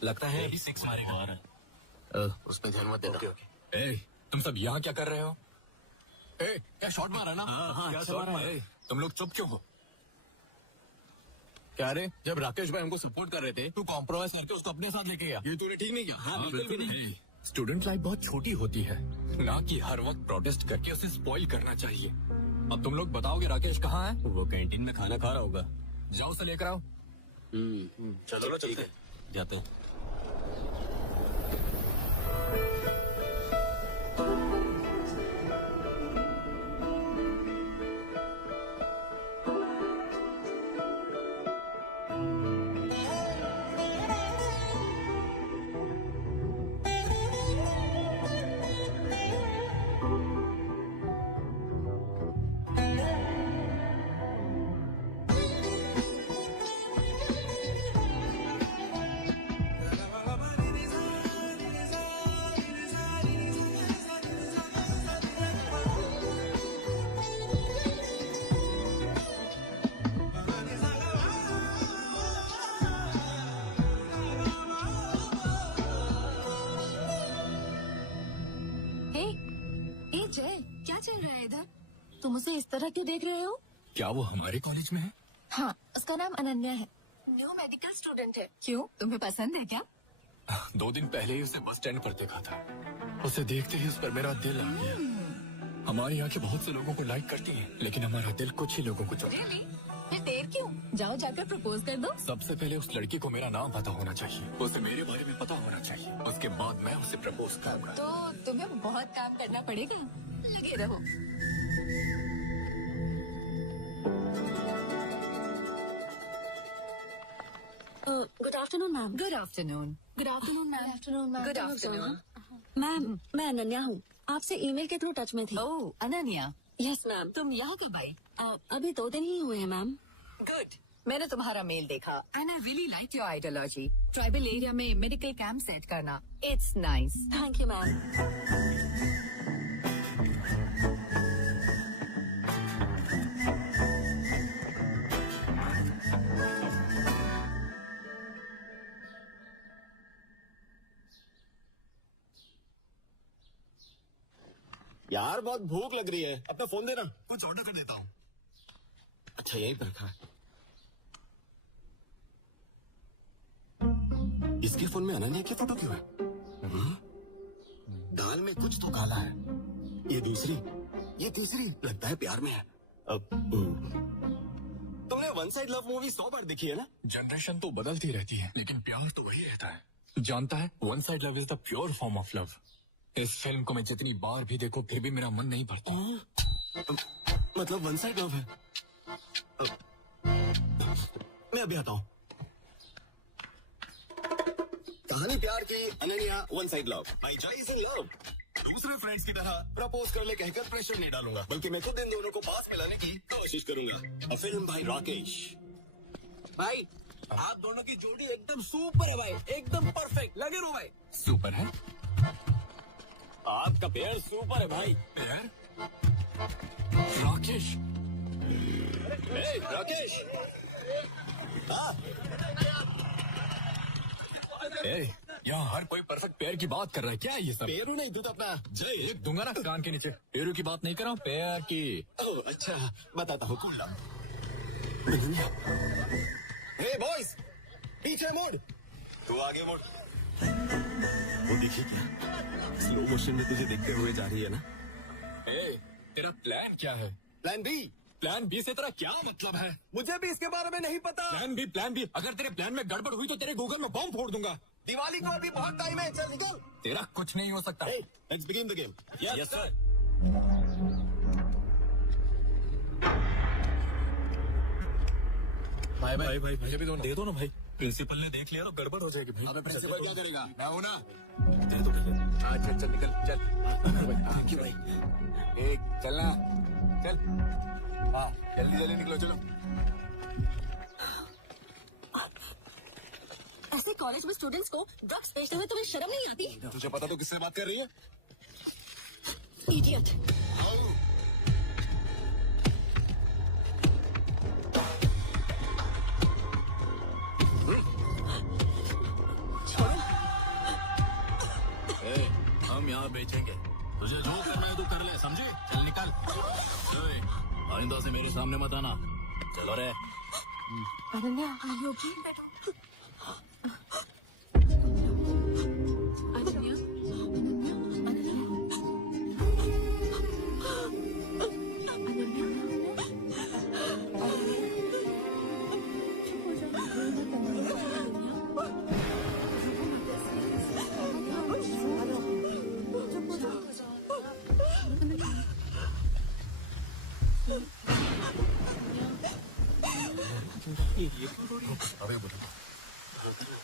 लगता है अभी 6 मारेगा। उसमें ध्यान मत देना। ए, तुम सब यहाँ क्या कर रहे हो? ए, क्या शॉट मारा ना? हाँ, क्या शॉट शॉट मारा। मारा? तुम लोग चुप क्यों हो? क्या रे, जब राकेश भाई हमको सपोर्ट कर रहे थे तू कॉम्प्रोमाइज करके उसको अपने साथ लेके गया, ये तूने ठीक नहीं किया। हाँ, बिल्कुल भी नहीं। स्टूडेंट लाइफ बहुत छोटी होती है, ना कि हर वक्त प्रोटेस्ट करके उसे स्पॉइल करना चाहिए। अब तुम लोग बताओगे राकेश कहाँ है? वो कैंटीन में खाना खा रहा होगा। जाओ उसे लेकर आओ। चलो ठीक है, जाते हैं। जय, क्या चल रहा है इधर? तुम उसे इस तरह क्यों देख रहे हो? क्या वो हमारे कॉलेज में है? हाँ, उसका नाम अनन्या है, न्यू मेडिकल स्टूडेंट है। क्यों, तुम्हें पसंद है क्या? 2 दिन पहले ही उसे बस स्टैंड पर देखा था। उसे देखते ही उस पर मेरा दिल आ गया। हमारे यहाँ के बहुत से लोगों को लाइक करती है, लेकिन हमारा दिल कुछ ही लोगों को चाहता है। Really? फिर देर क्यों? जाओ जाकर प्रपोज कर दो। सबसे पहले उस लड़की को मेरा नाम पता होना चाहिए, उसे मेरे बारे में पता होना चाहिए, उसके बाद मैं उसे प्रपोज करूंगा। तो तुम्हें बहुत काम करना पड़ेगा, लगे रहो। Good afternoon ma'am. Good afternoon. Good afternoon ma'am. Afternoon ma'am. Good afternoon. Ma'am, मैं अनन्या हूँ, आपसे ईमेल के थ्रू टच में थी। ओह अनन्या, यस मैम। तुम यहाँ कब आई? अभी 2 दिन ही हुए हैं मैम। गुड, मैंने तुम्हारा मेल देखा and I really like your ideology. Tribal area में मेडिकल कैंप सेट करना. It's nice. Thank you ma'am. यार बहुत भूख लग रही है. अपना फोन देना, कुछ ऑर्डर कर देता हूँ. अच्छा यहीं पर रखा है. इसके फोन में अनन्या की फोटो क्यों है? दाल में कुछ तो काला है. ये दूसरी, ये तीसरी, लगता है प्यार में है. अब तुमने वन साइड लव मूवी 100 बार देखी है ना? जनरेशन तो बदलती रहती है, लेकिन प्यार तो वही रहता है. जानता है, one side love is the pure form of love. इस फिल्म को मैं जितनी बार भी देखूं फिर भी मेरा मन नहीं भरता. मतलब वन साइड लव है. मैं अभी आता हूँ. कहानी प्यार की, Ananya one side love. My Joy is in love. दूसरे फ्रेंड्स की तरह प्रपोज कर ले कहकर प्रेशर नहीं डालूंगा, बल्कि मैं खुद इन दोनों को पास मिलाने की कोशिश करूंगा. A film bye Rakesh. भाई आप दोनों की जोड़ी एकदम सुपर है भाई, एकदम परफेक्ट. लगे रहो भाई. सुपर है. आपका पेयर सुपर है भाई. पेयर? राकेश. ए, राकेश. हाँ. यहाँ हर कोई परफेक्ट पेयर की बात कर रहा है. क्या है ये सब? पेरू नहीं, तू तो अपना जय एक दूंगा ना कान के नीचे. पेरू की बात नहीं कर रहा हूँ, पेयर की. ओह अच्छा, बताता हूँ. Cool down. हे बॉयज, पीछे मुड़. तू आगे मुड़. वो देखिए क्या स्लो मोशन में तुझे देखते हुए जा रही है ना? तेरा प्लान क्या है? Plan B. प्लान बी से तेरा क्या मतलब है? मुझे भी इसके बारे में नहीं पता. Plan B. अगर तेरे प्लान में गड़बड़ हुई तो तेरे गूगल में बॉम्ब फोड़ दूंगा. दिवाली को अभी बहुत टाइम है. चल निकल. तेरा कुछ नहीं हो सकता. Let's begin the game. Yes sir. भाई मुझे भी दे दो ना भाई. प्रिंसिपल ने देख लिया तो गड़बड़ हो जाएगी भाई. अबे प्रिंसिपल क्या करेगा? मैं हूं ना. दे दो. अच्छा चल निकल. चल. थैंक यू भाई. एक चलना. चल. हाँ जल्दी जल्दी निकलो. चलो. ऐसे कॉलेज में स्टूडेंट्स को ड्रग्स बेचते हुए तुम्हें शर्म नहीं आती? तुझे पता तो किससे बात कर रही है? इडियट. हम यहाँ बेचेंगे. तुझे जो करना है तो कर ले. समझे? चल निकल. आइंदा से मेरे सामने मत आना. चलो रे. Ananya, are you okay?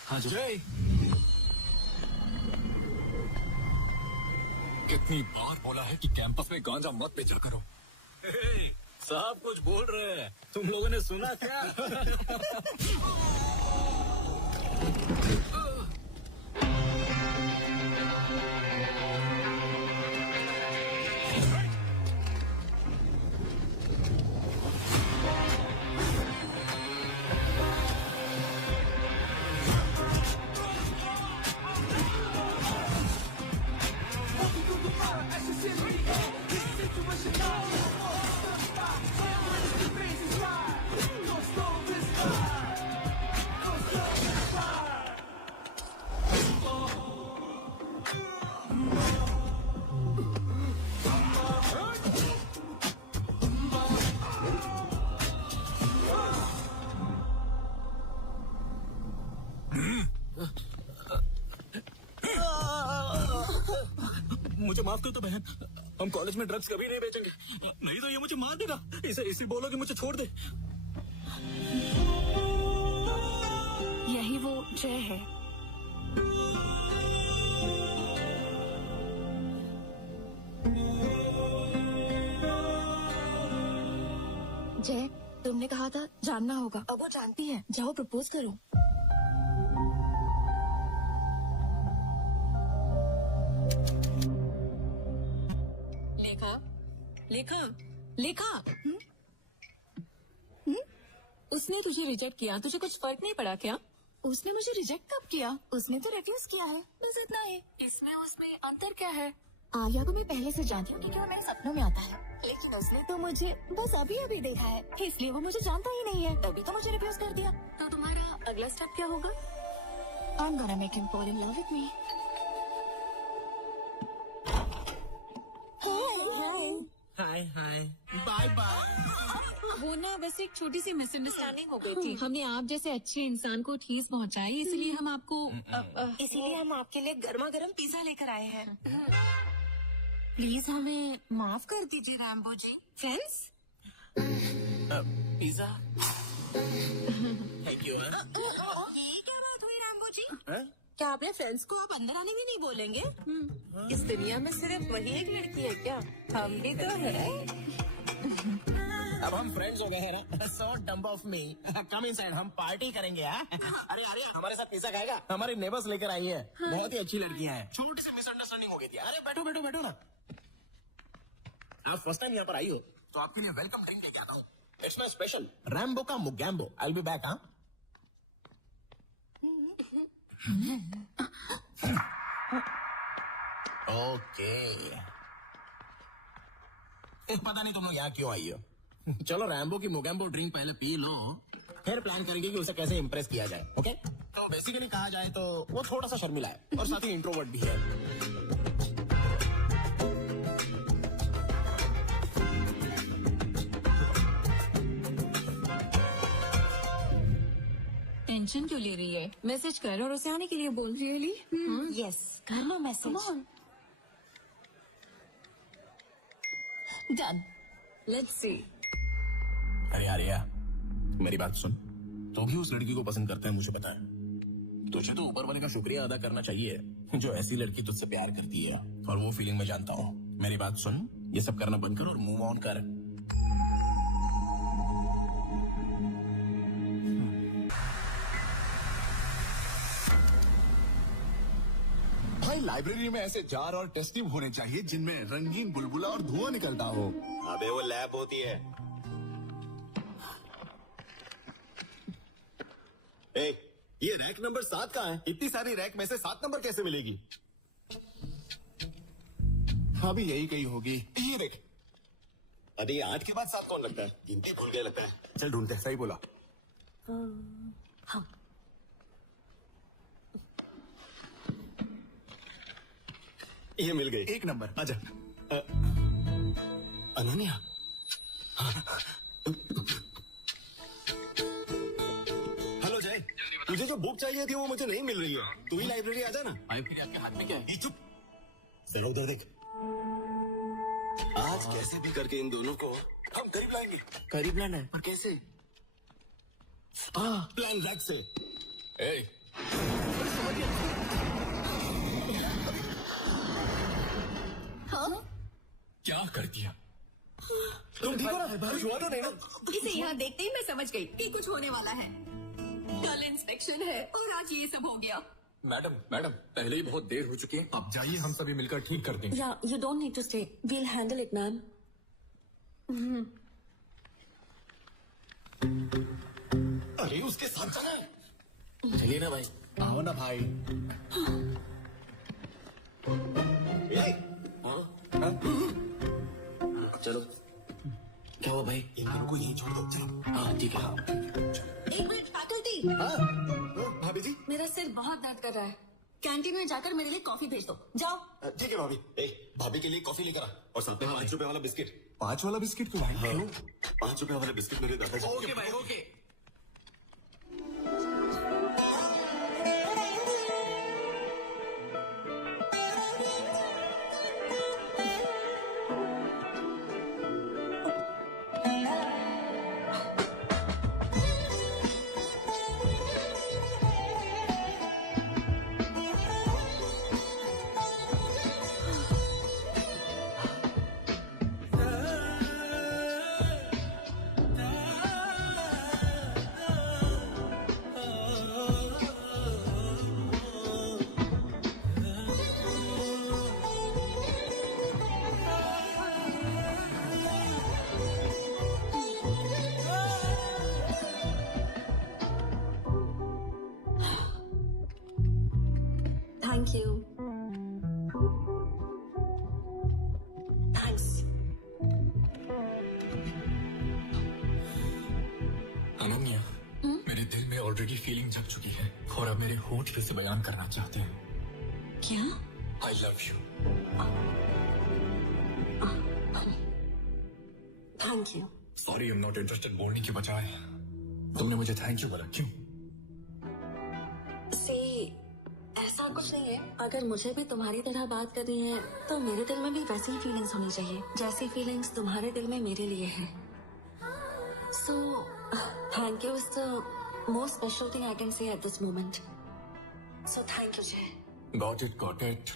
हाँ जय. कितनी बार बोला है कि कैंपस में गांजा मत बेचा करो. साहब कुछ बोल रहे हैं, तुम लोगों ने सुना क्या? मुझे माफ कर दो बहन. हम कॉलेज में ड्रग्स कभी नहीं बेचेंगे. नहीं तो ये मुझे मार देगा. इसे बोलो कि मुझे छोड़ दे. यही वो जय है. जय, तुम तुमने कहा था जानना होगा, अब वो जानती है। जाओ प्रपोज करो। लेखा, लेखा, लेखा। उसने तुझे रिजेक्ट किया, तुझे कुछ फर्क नहीं पड़ा क्या? उसने मुझे रिजेक्ट कब किया? उसने तो रिफ्यूज किया है, बस इतना ही। इसमें उसमें अंतर क्या है? आर्या को मैं पहले से जानती हूँ क्योंकि वो मेरे सपनों में आता है, लेकिन उसने तो मुझे बस अभी अभी देखा है, इसलिए वो मुझे जानता ही नहीं है, तभी तो मुझे रिफ्यूज कर दिया। तो तुम्हारा अगला स्टेप क्या होगा? I'm gonna make him fall in love with me. Hi hi bye bye. वो ना वैसे एक छोटी सी मिसअंडरस्टैंडिंग हो गई थी। हमने आप जैसे अच्छे इंसान को ठेस पहुंचाई, इसलिए हम आपको इसीलिए हम आपके लिए गर्मा गर्म पिज्जा लेकर आए हैं। प्लीज हमें माफ कर दीजिए Rambo ji. Friends, pizza thank you. ये क्या बात हुई रैम्बो जी? क्या अपने फ्रेंड्स को आप अंदर आने भी नहीं बोलेंगे? इस दुनिया में सिर्फ वही एक लड़की है क्या? हम भी तो है। अब हम फ्रेंड्स हो गए हैं ना, so dumb of me. Come inside, हम पार्टी करेंगे। अरे अरे हमारे साथ पिज्जा खाएगा? हमारे नेबर्स लेकर आई है, बहुत ही अच्छी लड़कियां हैं। छोटी सी मिसअंडरस्टैंडिंग हो गई थी। अरे बैठो बैठो बैठो ना। आप फर्स्ट टाइम यहाँ पर आई हो तो आपके लिए वेलकम ड्रिंक लेके आता हूँ। इट्स माई स्पेशल रैम्बो का Mogambo. I will be back. हाँ ओके। पता नहीं तुम लोग यहाँ क्यों आई हो। चलो रैम्बो की मोगैम्बो ड्रिंक पहले पी लो, फिर प्लान करेंगे कि उसे कैसे इम्प्रेस किया जाए। ओके? तो बेसिकली कहा जाए तो वो थोड़ा सा शर्मिला है और साथ ही इंट्रोवर्ट भी है। टेंशन क्यों ले रही है? मैसेज कर और उसे आने के लिए बोल। Really? यस, कर लो message. Come on. Done, let's see. अरे आर्या, मेरी बात सुन। तो भी उस लड़की को पसंद करता है, मुझे पता है। तुझे तो ऊपर वाले का शुक्रिया अदा करना चाहिए जो ऐसी लड़की तुझसे प्यार करती है, और वो फीलिंग मैं जानता हूँ। मेरी बात सुन, ये सब करना बंद कर और मूव ऑन कर। भाई लाइब्रेरी में ऐसे जार और टेस्ट ट्यूब होने चाहिए जिनमें रंगीन बुलबुला और धुआं निकलता हो। अबे वो लैब होती है। ए, ये रैक नंबर 7 कहाँ है? इतनी सारी रैक में से 7 नंबर कैसे मिलेगी? हाँ भी यही कहीं होगी। ये देख। अरे 8 के बाद 7 कौन लगता है? गिनती भूल गया लगता है। चल ढूंढते हैं। सही बोला। हाँ। ये मिल गई। 1 नंबर। आजा। अनन्या। हेलो जय, तुझे जो बुक चाहिए थी वो मुझे नहीं मिल रही है। तू ही लाइब्रेरी आ जा ना। लाइब्रेरी आपके हाथ में क्या है? ये चुप। जरा उधर देख। आज कैसे भी करके इन दोनों को हम करीब लाएंगे। करीब लाना है, पर कैसे? प्लान रैक से। ए, क्या कर दिया? तुम ठीक हो ना? हुआ तो नहीं ना? इसे यहाँ देखते ही मैं समझ गई कि कुछ होने वाला है। कल इंस्पेक्शन है और आज ये सब हो गया। मैडम पहले ही बहुत देर हो चुकी है, अब जाइए, हम सभी मिलकर ठीक कर देंगे। Yeah, you don't need to stay. We'll handle it, ma'am. अरे उसके साथ चला है। चलिए ना भाई। आओ ना भाई। चलो। क्या हुआ भाई? इन दोनों को यहीं छोड़ दो। चलो। हाँ ठीक है। एक मिनट फैकल्टी। भाभी जी। मेरा सिर बहुत दर्द कर रहा है, कैंटीन में जाकर मेरे लिए कॉफी भेज दो। जाओ। ठीक है भाभी। भाभी के लिए कॉफी लेकर आ और साथ में 5 रुपए वाला बिस्किट। 5 वाला बिस्किट क्यों भाई? हाँ, 5 रुपए वाला बिस्किट मेरे दादाजी। ओके भाई ओके। ऑलरेडी फीलिंग जग चुकी है और अब मेरे होठ पे से बयान करना चाहते हैं। क्या? I love you. Thank you. Sorry, I am not interested बोलने के बजाय तुमने मुझे थैंक यू बोला, क्यों? ऐसा कुछ नहीं है। अगर मुझे भी तुम्हारी तरह बात करनी है तो मेरे दिल में भी वैसी ही फीलिंग्स होनी चाहिए जैसी फीलिंग्स तुम्हारे दिल में मेरे लिए है। So thank you is the most special thing I can say at this moment. So thank you Jay. Got it, got it.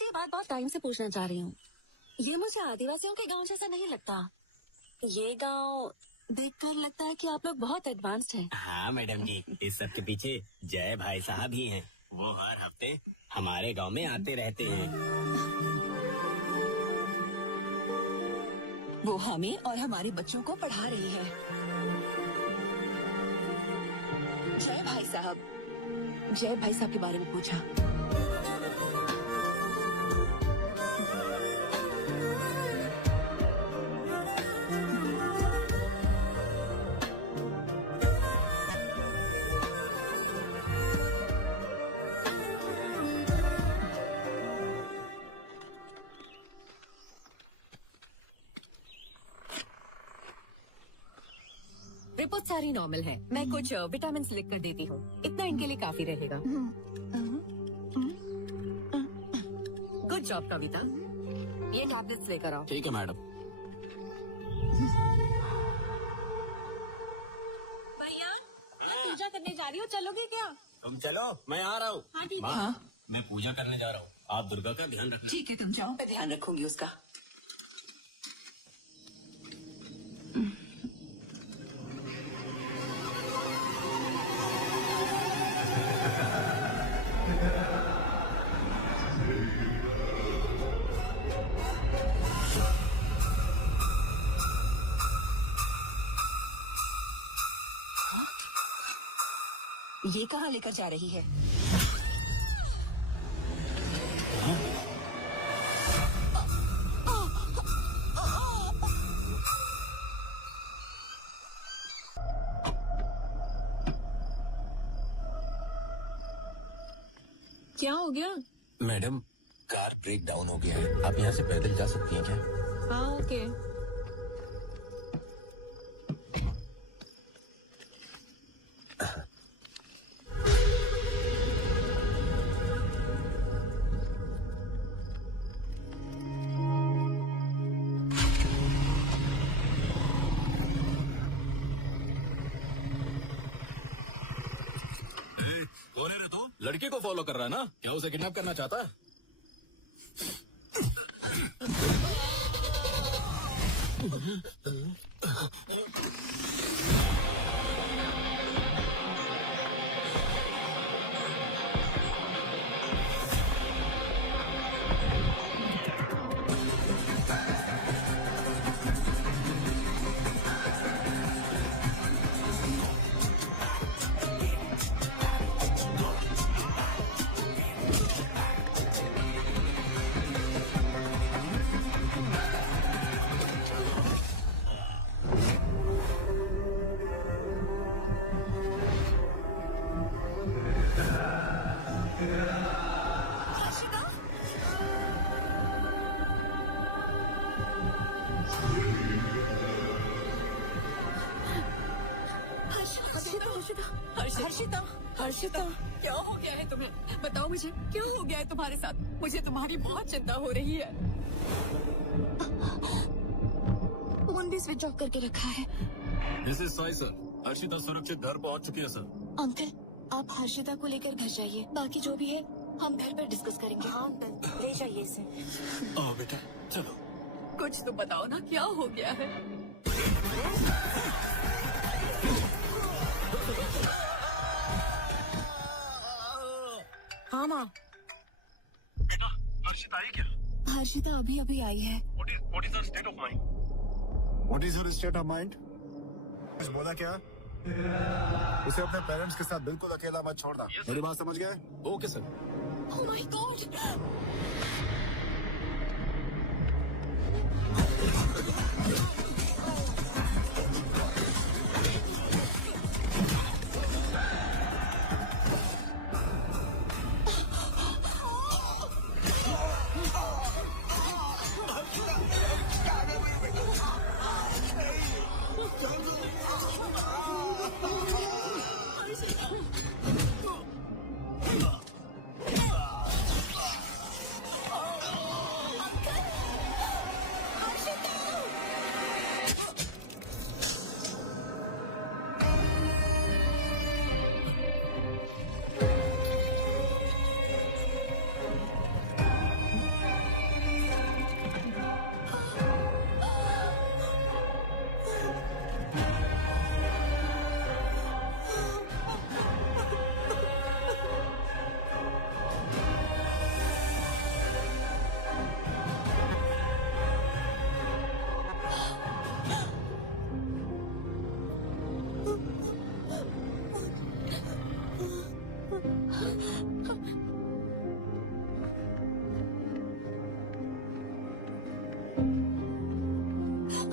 ये बात बहुत टाइम से पूछना चाह रही हूँ। ये मुझे आदिवासियों के गांव जैसा नहीं लगता। ये गांव देखकर लगता है कि आप लोग बहुत एडवांस्ड हैं। हाँ मैडम जी, इस सब के पीछे जय भाई साहब ही हैं। वो हर हफ्ते हमारे गांव में आते रहते हैं। वो हमें और हमारे बच्चों को पढ़ा रही है। जय भाई साहब के बारे में पूछा। रिपोर्ट सारी नॉर्मल है। मैं कुछ विटामिन लिख कर देती हूँ, इतना इनके लिए काफी रहेगा। गुड जॉब कविता, ये टैबलेट्स लेकर आओ। ठीक है मैडम। भैया, मैं पूजा करने जा रही हूँ, चलोगे क्या? तुम चलो, मैं आ रहा हूँ। हाँ ठीक माँ, है। मैं पूजा करने जा रहा हूँ, आप दुर्गा का ध्यान रखना। ठीक है, तुम जाओ, मैं ध्यान रखूंगी उसका। ये कहाँ लेकर जा रही है? क्या हो गया? मैडम, कार ब्रेक डाउन हो गया है। आप यहाँ से पैदल जा सकती हैं क्या? हाँ ओके। लड़की को फॉलो कर रहा है ना? क्या उसे किडनैप करना चाहता है? हर्षिता, क्या हो गया है तुम्हें? बताओ मुझे, क्या हो गया है तुम्हारे साथ? मुझे तुम्हारी बहुत चिंता हो रही है। फोन भी स्विच ऑफ करके रखा है। This is Sai sir. Harshita सुरक्षित घर पहुंच चुकी है सर। अंकल, आप हर्षिता को लेकर घर जाइए, बाकी जो भी है हम घर पर डिस्कस करेंगे। हाँ अंकल, ले जाइए इसे। आओ बेटा, चलो। कुछ तो बताओ ना, क्या हो गया है? हाँ माँ। बेटा, हर्षिता आई क्या? हर्षिता अभी अभी आई है। What is her state of mind? What is her state of mind? कुछ बोला क्या? उसे अपने पेरेंट्स के साथ बिल्कुल अकेला मत छोड़ना। मेरी बात समझ गए? Okay sir. Oh my God!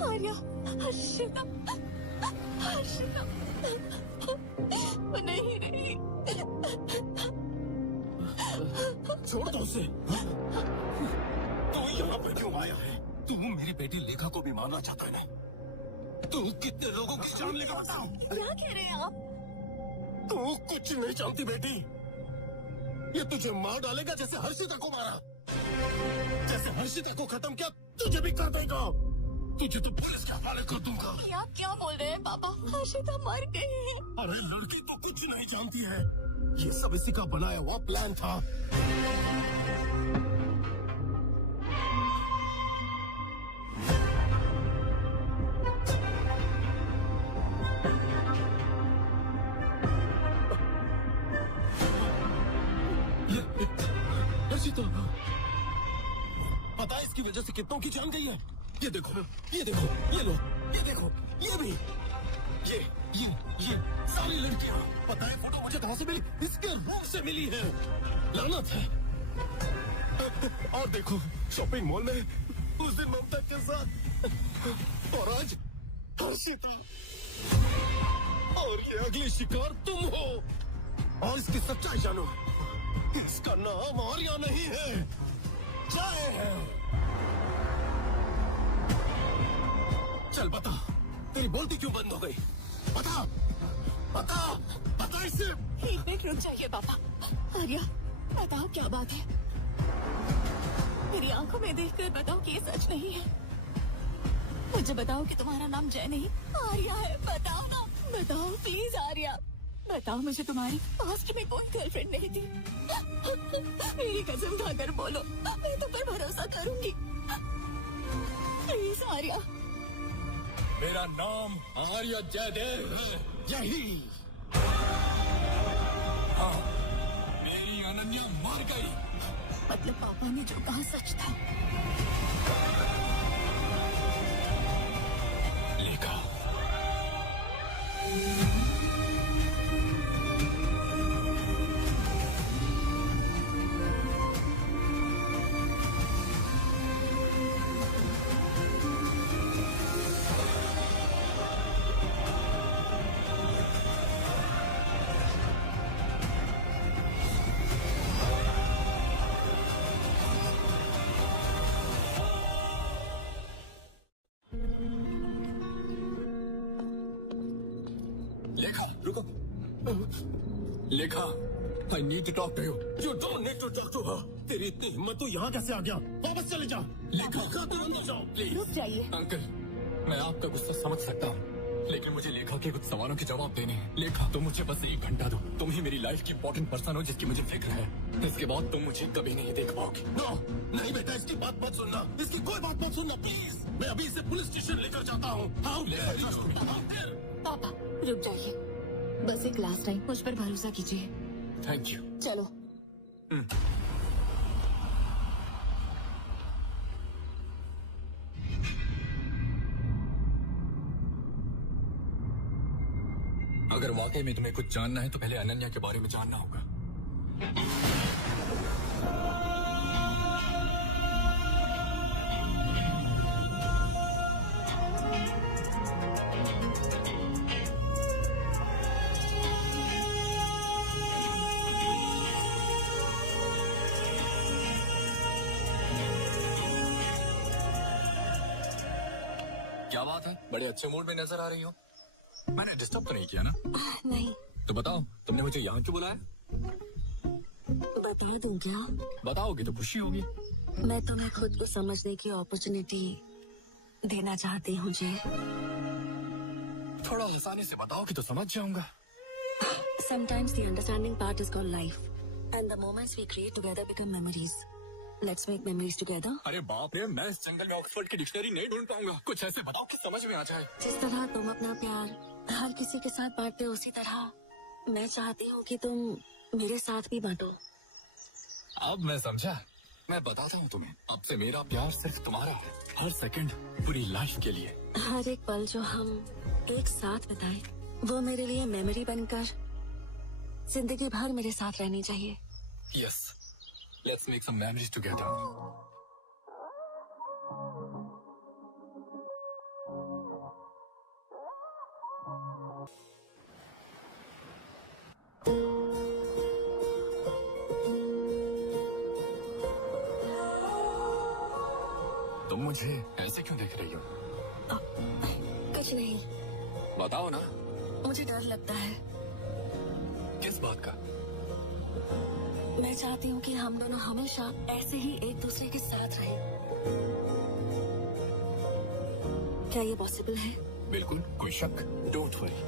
Arya, Harshita, Harshita, वो नहीं रही। छोड़ दो उसे। तू यहाँ पर क्यों आया है? तू मेरी बेटी लेखा को भी मारना चाहता है ना? तू कितने लोगों की जान लेगा बताओ? क्या कह रहे हैं आप? तू कुछ नहीं जानती बेटी। ये तुझे मार डालेगा जैसे हर्षिता को मारा। जैसे हर्षिता को खत्म किया तुझे भी कर देगा। तुझे तो पुलिस के हवाले कर दूंगा। आप क्या बोल रहे हैं पापा? हर्षिता मर गई। अरे लड़की तो कुछ नहीं जानती है। ये सब इसी का बनाया हुआ प्लान था। पता है इसकी वजह से कितनों की जान गई है? ये देखो, ये देखो, ये लो, ये देखो, ये भी, ये सारी लड़कियां। पता है फोटो मुझे कहां से मिली? इसके रूम से मिली है। लानत है। और देखो शॉपिंग मॉल में उस दिन ममता के साथ, और आज हर्षिता। और ये अगली शिकार तुम हो। और इसकी सच्चाई जानो, इसका नाम आर्या नहीं है, जय है। चल बता, तेरी बोलती क्यों बंद हो गई? बता, बता, बता इसे। एक मिनट रुक जाइए पापा। आर्या, बताओ क्या बात है? मेरी आंखों में देखकर बताओ कि ये सच नहीं है। मुझे बताओ कि तुम्हारा नाम जय नहीं आर्या है। बताओ ना, बताओ प्लीज आर्या। बताओ मुझे तुम्हारी पास्ट में कोई गर्लफ्रेंड नहीं थी। मेरी कसम खाकर बोलो, मैं तुम पर भरोसा करूंगी। प्लीज आर्या। मेरा नाम आर्या जयदेव है। यही। हाँ, मेरी अनन्या मर गई। मतलब पापा ने जो कहा सच था। लेखा। लेखा, I need to talk to you. You don't need to talk to her. तेरी इतनी हिम्मत तू यहाँ कैसे आ गया? वापस चले जा। लेखा, तुम अंदर जाओ प्लीज। रुक जाइए। अंकल, मैं आपका गुस्सा समझ सकता हूँ, लेकिन मुझे लेखा के कुछ सवालों के जवाब देने हैं। लेखा, तुम मुझे बस 1 घंटा दो। तुम ही मेरी लाइफ की इंपॉर्टेंट पर्सन हो जिसकी मुझे फिक्र है। इसके बाद तुम मुझे कभी नहीं देख पाओगे। नो, नहीं बेटा, इसकी बात मत सुनना। इसकी कोई बात मत सुनना प्लीज। मैं अभी इसे पुलिस स्टेशन लेकर जाता हूँ। पापा रुक जाइए, बस एक लास्ट टाइम मुझ पर भरोसा कीजिए। Thank you. चलो। अगर वाकई में तुम्हें कुछ जानना है तो पहले अनन्या के बारे में जानना होगा। क्या बात है, बड़े अच्छे मूड में नजर आ रही हो। मैंने डिस्टर्ब तो नहीं किया ना? नहीं। तो बताओ, तुमने मुझे यहाँ क्यों बुलाया? बता दूं क्या? बताओगी तो खुशी होगी। मैं तुम्हें खुद को समझने की अपॉर्चुनिटी देना चाहती हूँ जी। थोड़ा आसानी से बताओगी तो समझ जाऊंगा। Sometimes the understanding part is called life, and the moments we create together become memories. Let's make memories together. अरे बाप रे, मैं इस जंगल में ऑक्सफोर्ड की डिक्शनरी नहीं ढूंढ पाऊंगा। कुछ ऐसे बताओ कि समझ में आ जाए। जिस तरह तुम अपना प्यार हर किसी के साथ बांटते हो, उसी तरह मैं चाहती हूँ कि तुम मेरे साथ भी बांटो। अब मैं समझा। मैं बताता हूँ तुम्हें, अब से मेरा प्यार सिर्फ तुम्हारा है, हर सेकंड, पूरी लाइफ के लिए। हर एक पल जो हम एक साथ बिताए, वो मेरे लिए मेमोरी बनकर जिंदगी भर मेरे साथ रहनी चाहिए। Yes, let's make some memories together. तुम मुझे ऐसे क्यों देख रही हो? कुछ नहीं। बताओ ना। मुझे डर लगता है। किस बात का? मैं चाहती हूँ कि हम दोनों हमेशा ऐसे ही एक दूसरे के साथ रहें। क्या ये पॉसिबल है? बिल्कुल, कोई शक। Don't worry.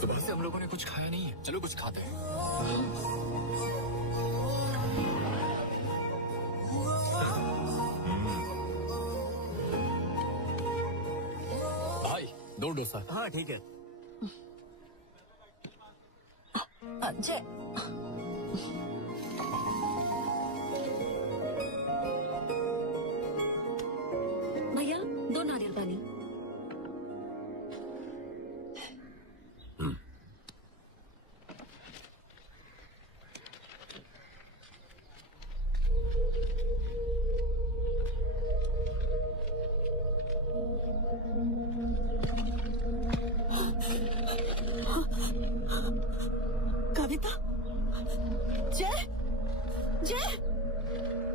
सुबह से हम लोगों ने कुछ खाया नहीं है, चलो कुछ खाते हैं। भाई, 2 डोसा। हाँ ठीक है। अजय, भैया 2 नारियल पानी। कविता, जय, जय,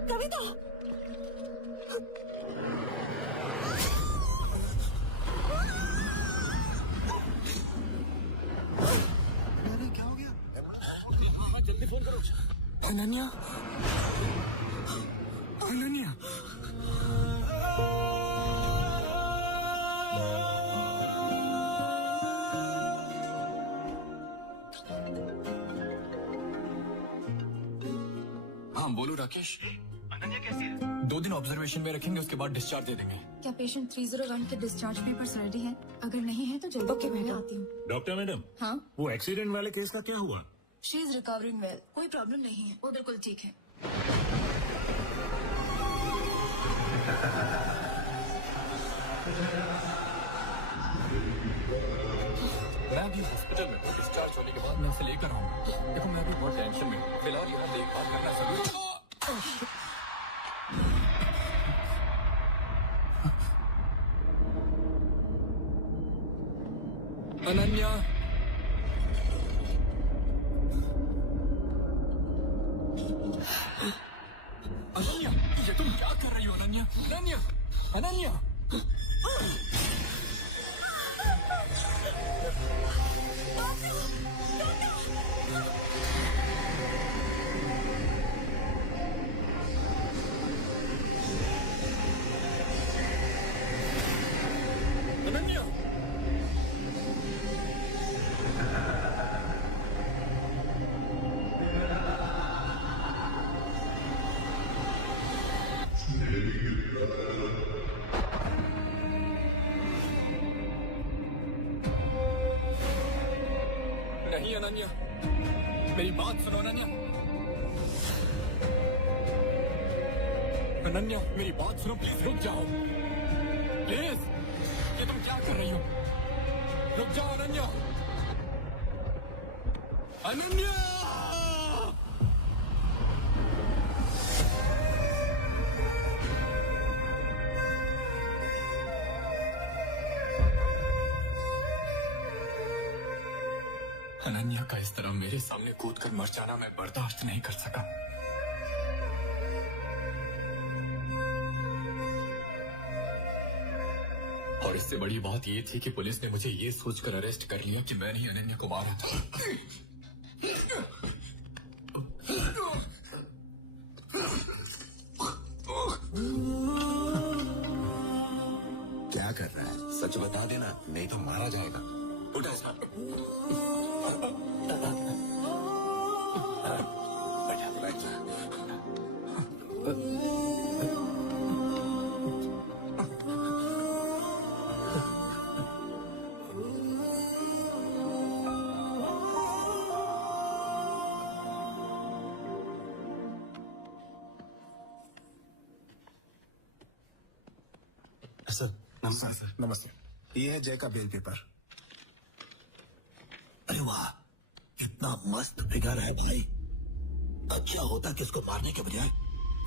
कविता। क्या हो गया? जल्दी फोन करो। अनन्या, अनन्या, हाँ बोलो राकेश। अनन्या कैसी है? 2 दिन ऑब्जर्वेशन में रखेंगे, उसके बाद डिस्चार्ज दे देंगे। क्या पेशेंट 301 के डिस्चार्ज पेपर्स रेडी हैं? अगर नहीं है तो जल्दी मैं आती हूँ। डॉक्टर मैडम, हाँ, वो एक्सीडेंट वाले केस का क्या हुआ? शी इज रिकवरिंग वेल, कोई प्रॉब्लम नहीं है, वो बिल्कुल ठीक है। मैं अभी हॉस्पिटल में हूँ, डिस्चार्ज होने के बाद मैं उसे लेकर आऊंगा। देखो मैं अभी बहुत टेंशन में हूँ, फिलहाल ये देखभाल करना जरूरी है। अनन्या, अनन्या, ये तुम क्या कर रही हो अनन्या? अनन्या, अनन्या। अनन्या, नहीं अनन्या, मेरी बात सुनो अनन्या। अनन्या मेरी बात सुनो प्लीज, रुक जाओ प्लीज। ये तुम क्या कर रही हो? रुक जाओ अनन्या। अनन्या अनन्या का इस तरह मेरे सामने कूदकर मर जाना मैं बर्दाश्त नहीं कर सका। और इससे बड़ी बात ये थी कि पुलिस ने मुझे ये सोचकर अरेस्ट कर लिया कि मैंने ही अनन्या को मारा था। क्या कर रहा है? सच बता देना, नहीं तो मारा जाएगा। उठा इसका। सर नमस्कार। सर नमस्ते। ये है जय का बेल पेपर। अरे वाह, कितना मस्त फिगर है भाई। अच्छा होता कि उसको मारने के बजाय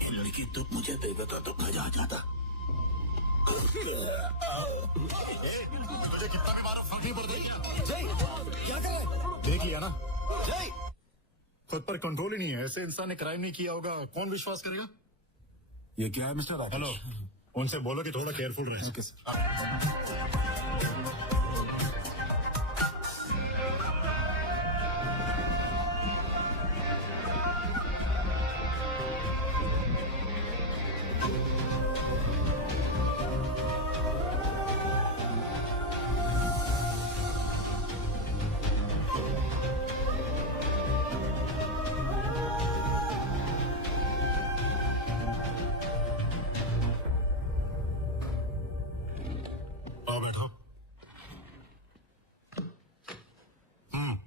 ये लड़की तो मुझे दे देता तो मजा आ जाता। मुझे कितना भी मारो फर्क नहीं पड़ता। जय क्या कर रहे? देख लिया ना, जय खुद पर कंट्रोल ही नहीं है। ऐसे इंसान ने क्राइम नहीं किया होगा, कौन विश्वास करेगा? ये क्या है मिस्टर राकेश? हेलो, उनसे बोलो कि थोड़ा केयरफुल रहे। Okay sir. बैठो।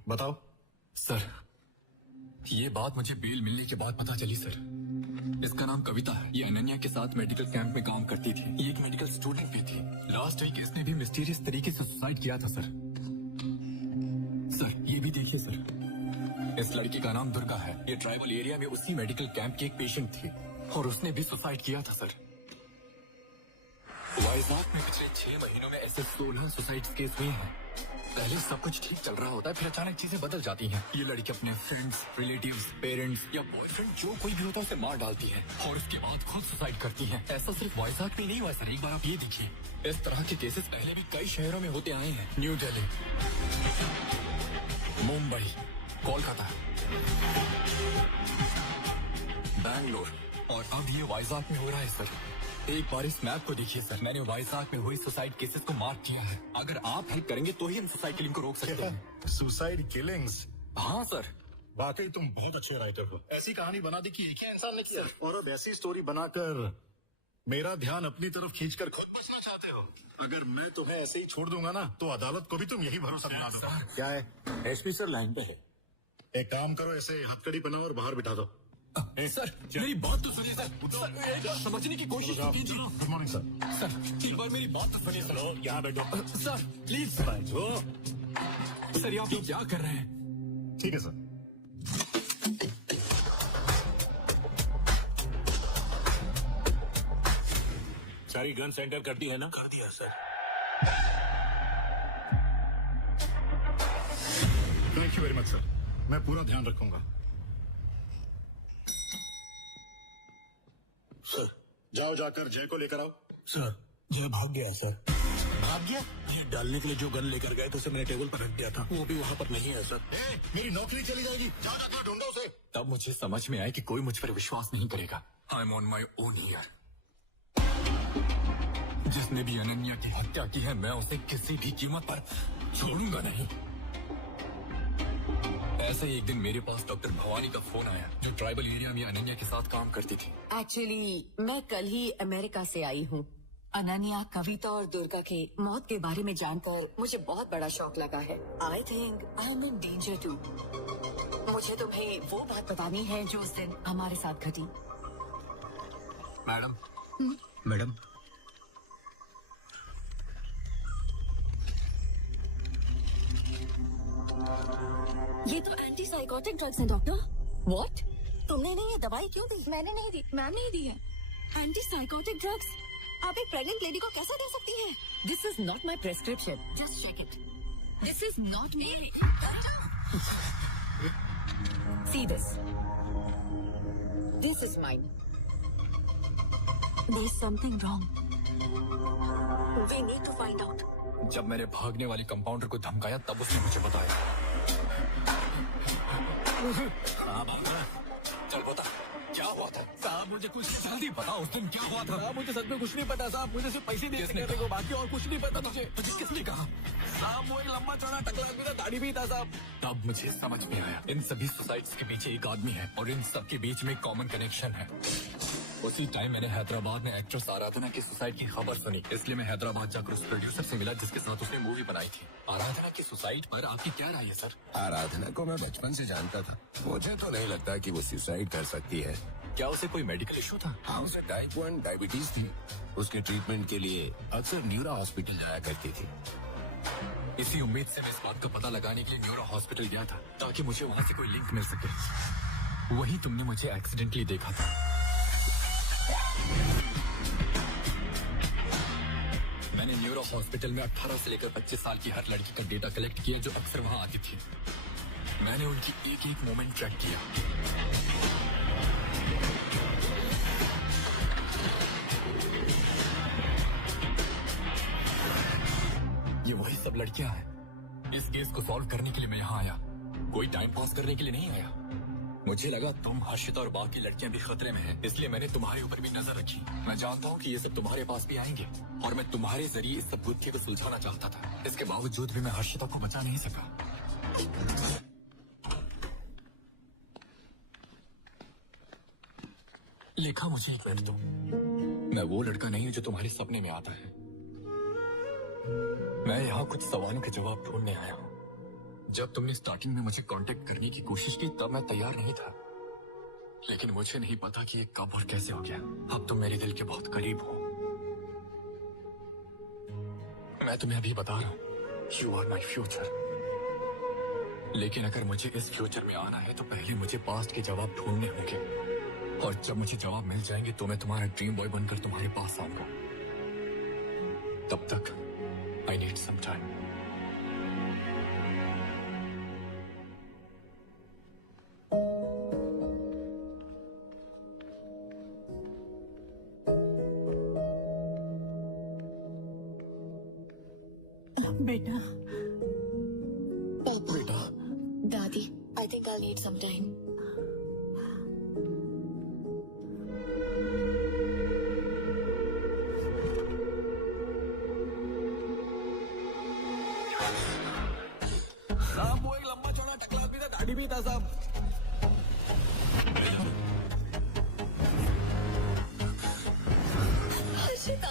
बताओ। सर ये बात मुझे बेल मिलने के बाद पता चली सर। इसका नाम कविता है। ये अनन्या के साथ मेडिकल कैंप में काम करती थी। ये एक मेडिकल स्टूडेंट भी थी। लास्ट वीक इसने भी मिस्टीरियस तरीके से सुसाइड किया था सर। सर ये भी देखिए सर, इस लड़की का नाम दुर्गा है। ये ट्राइबल एरिया में उसी मेडिकल कैंप की एक पेशेंट थी और उसने भी सुसाइड किया था सर। वाइजाग में पिछले 6 महीनों में ऐसे 16 सुसाइड केस हुए हैं। पहले सब कुछ ठीक चल रहा होता है, फिर अचानक चीजें बदल जाती हैं। ये लड़की अपने फ्रेंड्स, रिलेटिव्स, पेरेंट्स या बॉयफ्रेंड जो कोई भी होता है उसे मार डालती है और उसके बाद खुद सुसाइड करती है। ऐसा सिर्फ वाइजाग में नहीं हुआ सर। एक बार आप ये देखिए, इस तरह के केसेस पहले भी कई शहरों में होते आए हैं। न्यू दिल्ली, मुंबई, कोलकाता, बैंगलोर और अब ये वाइजाग में हो रहा है सर। एक बार इस मैप को देखिए सर। मैंने वाइजाग में हुई सुसाइड केसेस को मार्क किया है। अगर आप हेल्प करेंगे तो ही हम सुसाइड किलिंग को रोक सकते हैं। Suicide killings? हाँ सर। वाकई तुम बहुत अच्छे राइटर हो। ऐसी कहानी बना दी कि एक ही इंसान ने किया और अब ऐसी स्टोरी बनाकर मेरा ध्यान अपनी तरफ खींचकर खुद बचना चाहते हो। अगर मैं तुम्हें ऐसे ही छोड़ दूंगा ना तो अदालत को भी तुम यही भरोसा दिला दो। क्या है? एसपी सर लाइन पे है। एक काम करो, ऐसे हथकड़ी बनाओ और बाहर बिठा दो। सर मेरी बात तो सुनिए सर। सर समझने की कोशिश तो कीजिए। Good morning sir. सर एक बार मेरी बात तो सुनिए सर। यहाँ बैठो। सर प्लीज सर, ये आप लोग क्या कर रहे हैं? ठीक है सर। सारी गन सेंटर कर दी है ना? कर दिया sir. Thank you very much sir, मैं पूरा ध्यान रखूंगा। सर जाओ, जाकर जय को लेकर आओ। सर जय भाग गया सर। भाग गया? ये डालने के लिए जो गन लेकर गए थे उसे मैंने टेबल पर रख दिया था, वो भी वहाँ पर नहीं है सर। मेरी नौकरी चली जाएगी। जाओ जाकर ढूंढो उसे। तब मुझे समझ में आया कि कोई मुझ पर विश्वास नहीं करेगा। I am on my own here. जिसने भी अनन्या की हत्या की है मैं उसे किसी भी कीमत पर छोड़ूंगा नहीं। ऐसे ही एक दिन मेरे पास डॉक्टर भवानी का फोन आया जो ट्राइबल एरिया में अनन्या के साथ काम करती थी। एक्चुअली मैं कल ही अमेरिका से आई हूँ। अनन्या, कविता और दुर्गा के मौत के बारे में जानकर मुझे बहुत बड़ा शौक लगा है। I think I am in danger too. मुझे तुम्हें वो बात बतानी है जो उस दिन हमारे साथ घटी। मैडम मैडम ये तो एंटी साइकोटिक ड्रग्स हैं डॉक्टर। व्हाट? तुमने इन्हें ये दवाई क्यों दी? मैंने नहीं दी, मैम ने ही दी है। एंटी साइकोटिक ड्रग्स आप एक प्रेग्नेंट लेडी को कैसे दे सकती हैं? This is not my prescription, just check it. This is not me. See this. This is mine. There's something wrong. We need to find out. जब मैंने भागने वाली कंपाउंडर को धमकाया तब उसने मुझे बताया। चल बता क्या हुआ था? साहब मुझे कुछ जल्दी बता उस दिन क्या हुआ था? साहब मुझे सच में कुछ नहीं पता साहब, मुझे सिर्फ पैसे दिए थे को, बाकी और कुछ नहीं पता मुझे। तुझे किसने कहा? साहब वो एक लंबा चौड़ा टकला आदमी था, दाढ़ी भी था साहब। तब मुझे समझ में आया इन सभी सुसाइड्स के पीछे एक आदमी है और इन सब के बीच में कॉमन कनेक्शन है। उसी टाइम मैंने हैदराबाद में एक्ट्रेस आराधना की सुसाइड की खबर सुनी, इसलिए मैं हैदराबाद जाकर उस प्रोड्यूसर से मिला जिसके साथ उसने मूवी बनाई थी। आराधना की सुसाइड पर आपकी क्या राय है सर? आराधना को मैं बचपन से जानता था, मुझे तो नहीं लगता कि वो सुसाइड कर सकती है। क्या उसे कोई मेडिकल इशू था? हाँ, उसे टाइप 1 डायबिटीज थी। उसके ट्रीटमेंट के लिए अक्सर न्यूरो हॉस्पिटल जाया करती थी। इसी उम्मीद से मैं इस बात का पता लगाने के लिए न्यूरो हॉस्पिटल गया था ताकि मुझे वहाँ से कोई लिंक मिल सके। वहीं तुमने मुझे एक्सीडेंटली देखा था। मैंने न्यूरो हॉस्पिटल में 18 से लेकर 25 साल की हर लड़की का डेटा कलेक्ट किया जो अक्सर वहाँ आती थी। मैंने उनकी एक एक मोमेंट ट्रैक किया। ये वही सब लड़कियां हैं। इस केस को सॉल्व करने के लिए मैं यहाँ आया, कोई टाइम पास करने के लिए नहीं आया। मुझे लगा तुम, हर्षिता और बाकी लड़कियां भी खतरे में हैं, इसलिए मैंने तुम्हारे ऊपर भी नजर रखी। मैं जानता हूँ कि ये सब तुम्हारे पास भी आएंगे और मैं तुम्हारे जरिए इस सब बुद्धि को सुलझाना चाहता था। इसके बावजूद भी मैं हर्षिता को बचा नहीं सका। लेखा, मुझे एक मिनट दो। मैं वो लड़का नहीं हूँ जो तुम्हारे सपने में आता है। मैं यहाँ कुछ सवालों के जवाब ढूंढने आया हूँ। जब तुमने स्टार्टिंग में मुझे कांटेक्ट करने की कोशिश की तब मैं तैयार नहीं था, लेकिन मुझे नहीं पता कि ये कब और कैसे हो गया। अब तुम मेरे दिल के बहुत करीब हो। मैं तुम्हें अभी बता रहा हूँ, यू आर माई फ्यूचर। लेकिन अगर मुझे इस फ्यूचर में आना है तो पहले मुझे पास्ट के जवाब ढूंढने होंगे, और जब मुझे जवाब मिल जाएंगे तो मैं तुम्हारा ड्रीम बॉय बनकर तुम्हारे पास आऊंगा। तब तक I need some time. बेटा, पापा, बेटा, दादी, I think I'll need some time. साहब वो एक लंबा चौड़ा टकला आदमी था, दाढ़ी भी था साहब। हर्षिता,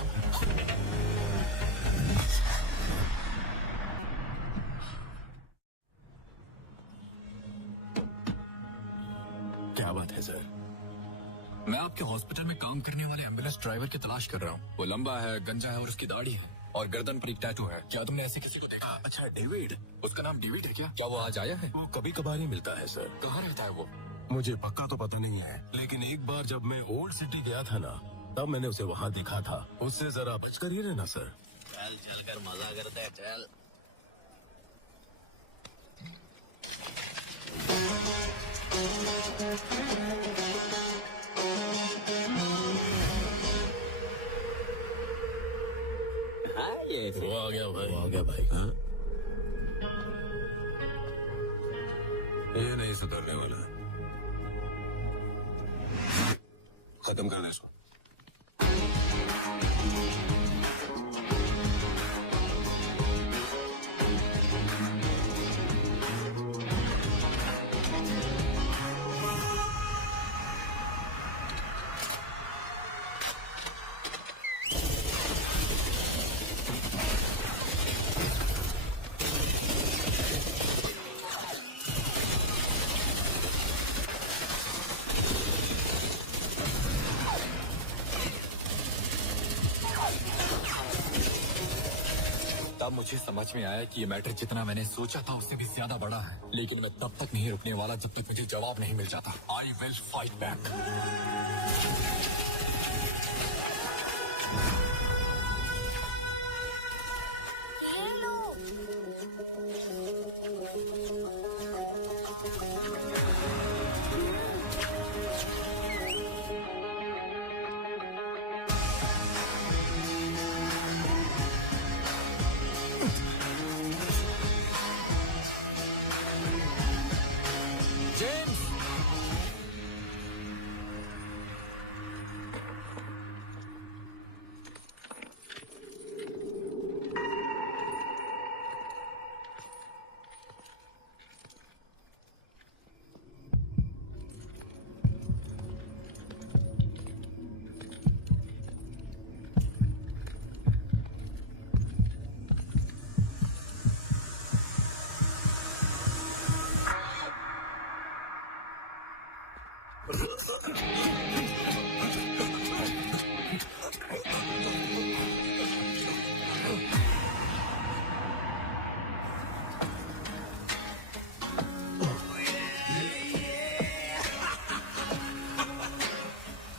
क्या बात है सर? मैं आपके हॉस्पिटल में काम करने वाले एम्बुलेंस ड्राइवर की तलाश कर रहा हूँ। वो लंबा है, गंजा है और उसकी दाढ़ी है और गर्दन पर एक टैटू है। क्या तुमने ऐसे किसी को देखा? अच्छा, डेविड। उसका नाम डेविड है क्या? क्या वो आज आया है? वो कभी कभार ही मिलता है सर। कहाँ रहता है वो? मुझे पक्का तो पता नहीं है, लेकिन एक बार जब मैं ओल्ड सिटी गया था ना, तब मैंने उसे वहाँ देखा था। उससे जरा बच कर ही रहना सर। चल चल कर मजा करते हैं, चल। वो आ गया भाई, वो आ गया भाई। हाँ, ये नहीं सुधरने वाला। खत्म कर दे इसको। तब मुझे समझ में आया कि ये मैटर जितना मैंने सोचा था उससे भी ज्यादा बड़ा है। लेकिन मैं तब तक नहीं रुकने वाला जब तक मुझे जवाब नहीं मिल जाता। I will fight back.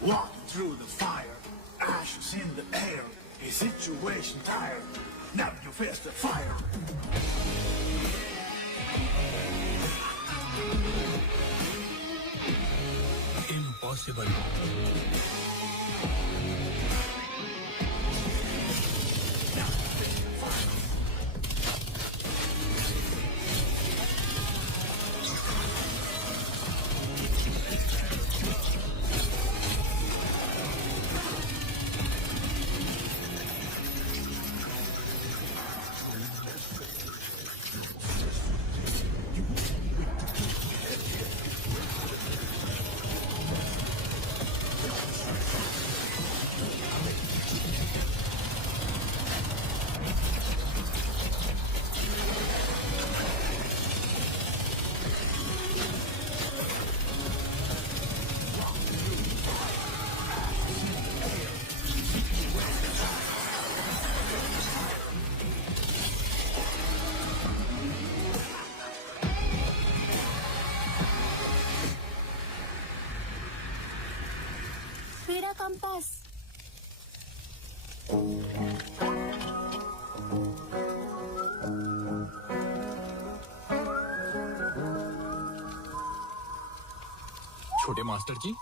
Walking through the fire, ashes in the air, a situation tired, now you face the fire. Impossible. मेरा कंपास। छोटे मास्टर जी,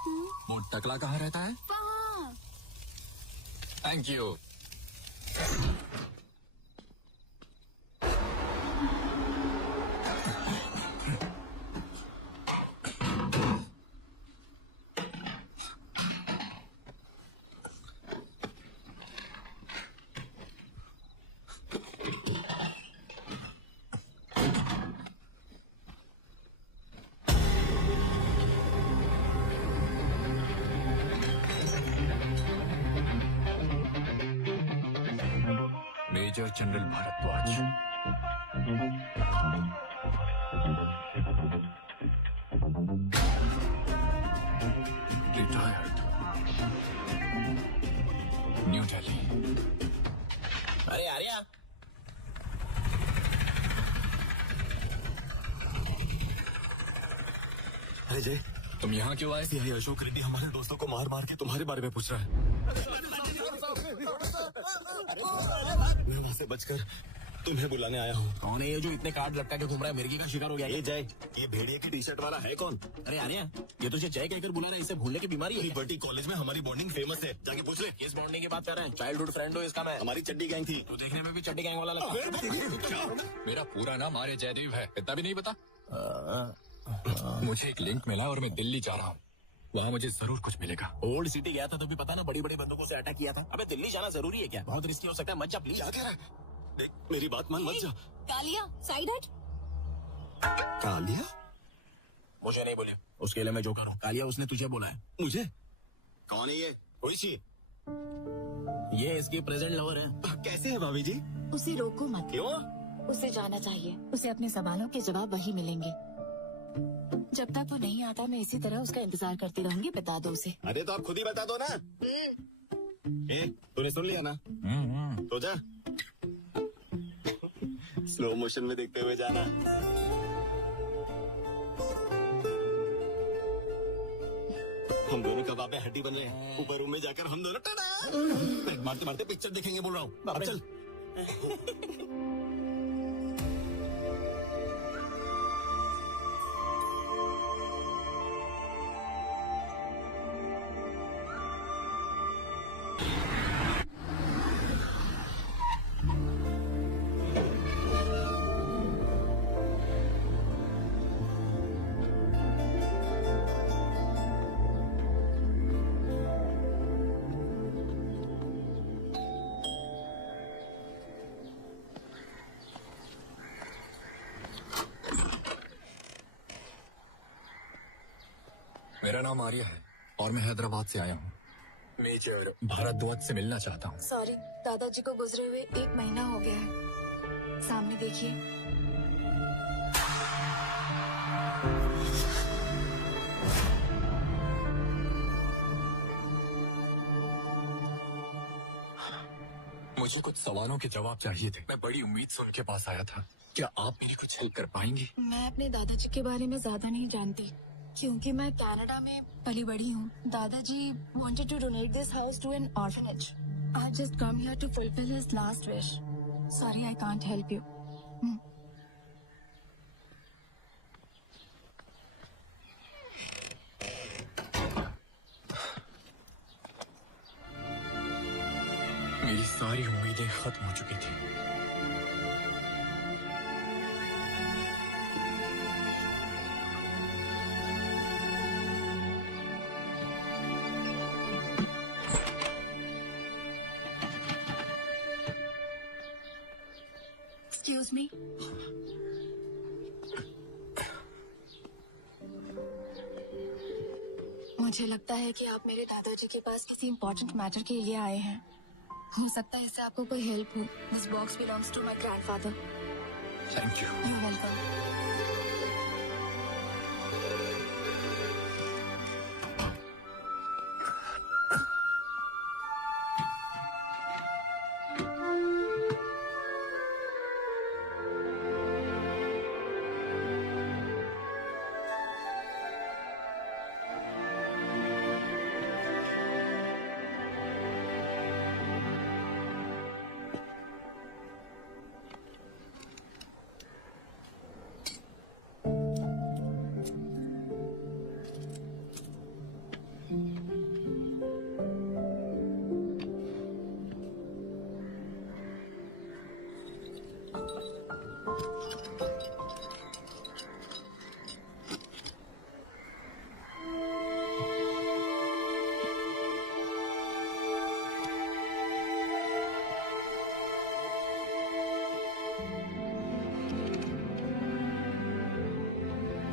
वो टकला कहाँ रहता है? वहाँ। थैंक यू। Major general Bhardwaj. Retired, new Delhi. अरे आर्या, अरे जय, तुम यहाँ क्यों आए? सीआई अशोक रेड्डी हमारे दोस्तों को मार मार के तुम्हारे बारे में पूछ रहा है। मैं वहाँ से बचकर तुम्हें बुलाने आया हूँ। कौन है ये जो इतने कार्ड लटका के घूम रहा है? मिर्गी का शिकार हो गया? ये जय, ये भेड़िए की टी शर्ट वाला है कौन? अरे आर्या, ये तुझे जय कहकर बुला रहा है, इसे भूलने की बीमारी है? बटी कॉलेज में हमारी बॉन्डिंग फेमस है, जाके पूछ ले। किस बॉन्डिंग की बात कर रहे हैं? चाइल्डहुड फ्रेंड हो इसका? मैं हमारी चड्डी गैंग थी। तो देखने में भी चड्डी गैंग वाला लगता। मेरा पूरा नाम आर्य जयदेव है, इतना भी नहीं पता? मुझे एक लिंक मिला और मैं दिल्ली जा रहा हूँ। वहाँ मुझे जरूर कुछ मिलेगा। ओल्ड सिटी गया था तो भी पता ना, बड़ी बड़ी बंदूकों से अटैक किया था। अबे दिल्ली जाना जरूरी है क्या? बहुत रिस्की हो सकता है, मत जा प्लीज। क्या कह रहा है? देख, मेरी बात मान, मत जा। कालिया, साइड हट। कालिया? मुझे नहीं बोले, उसके लिए मैं जो करूँ। कालिया, उसने तुझे बोला है। मुझे? कौन है ये? कोई सी? ये इसकी प्रेजेंट लवर है। कैसे है भाभी जी? उसे रोको मत। क्यों? उसे जाना चाहिए। उसे अपने सवालों के जवाब वही मिलेंगे। जब तक वो नहीं आता मैं इसी तरह उसका इंतजार करती रहूंगी। बता दो उसे। अरे तो आप खुद ही बता दो ना। तूने सुन लिया ना? तो जा। स्लो मोशन में देखते हुए जाना। हम दोनों कबाब में हड्डी बन रहे हैं। ऊपर रूम में जाकर हम दोनों टड़ा मारते मारते पिक्चर देखेंगे बोल रहा हूँ। अब चल। मेरा नाम आर्य है और मैं हैदराबाद से आया हूँ। मेजर भारद्वाज से मिलना चाहता हूँ। सॉरी, दादाजी को गुजरे हुए 1 महीना हो गया है। सामने देखिए। मुझे कुछ सवालों के जवाब चाहिए थे। मैं बड़ी उम्मीद से उनके पास आया था। क्या आप मेरी कुछ हेल्प कर पाएंगी? मैं अपने दादाजी के बारे में ज्यादा नहीं जानती क्योंकि मैं कनाडा में पली बड़ी हूँ। दादाजी wanted to donate this house to an orphanage. I just come here to fulfill his last wish. Sorry, I can't help you. मेरी सारी उम्मीदें खत्म हो चुकी थी। Excuse me. मुझे लगता है कि आप मेरे दादाजी के पास किसी इम्पोर्टेंट मैटर के लिए आए हैं। हो सकता है इससे आपको कोई हेल्प हो। This box belongs to my grandfather. Thank you. You're welcome.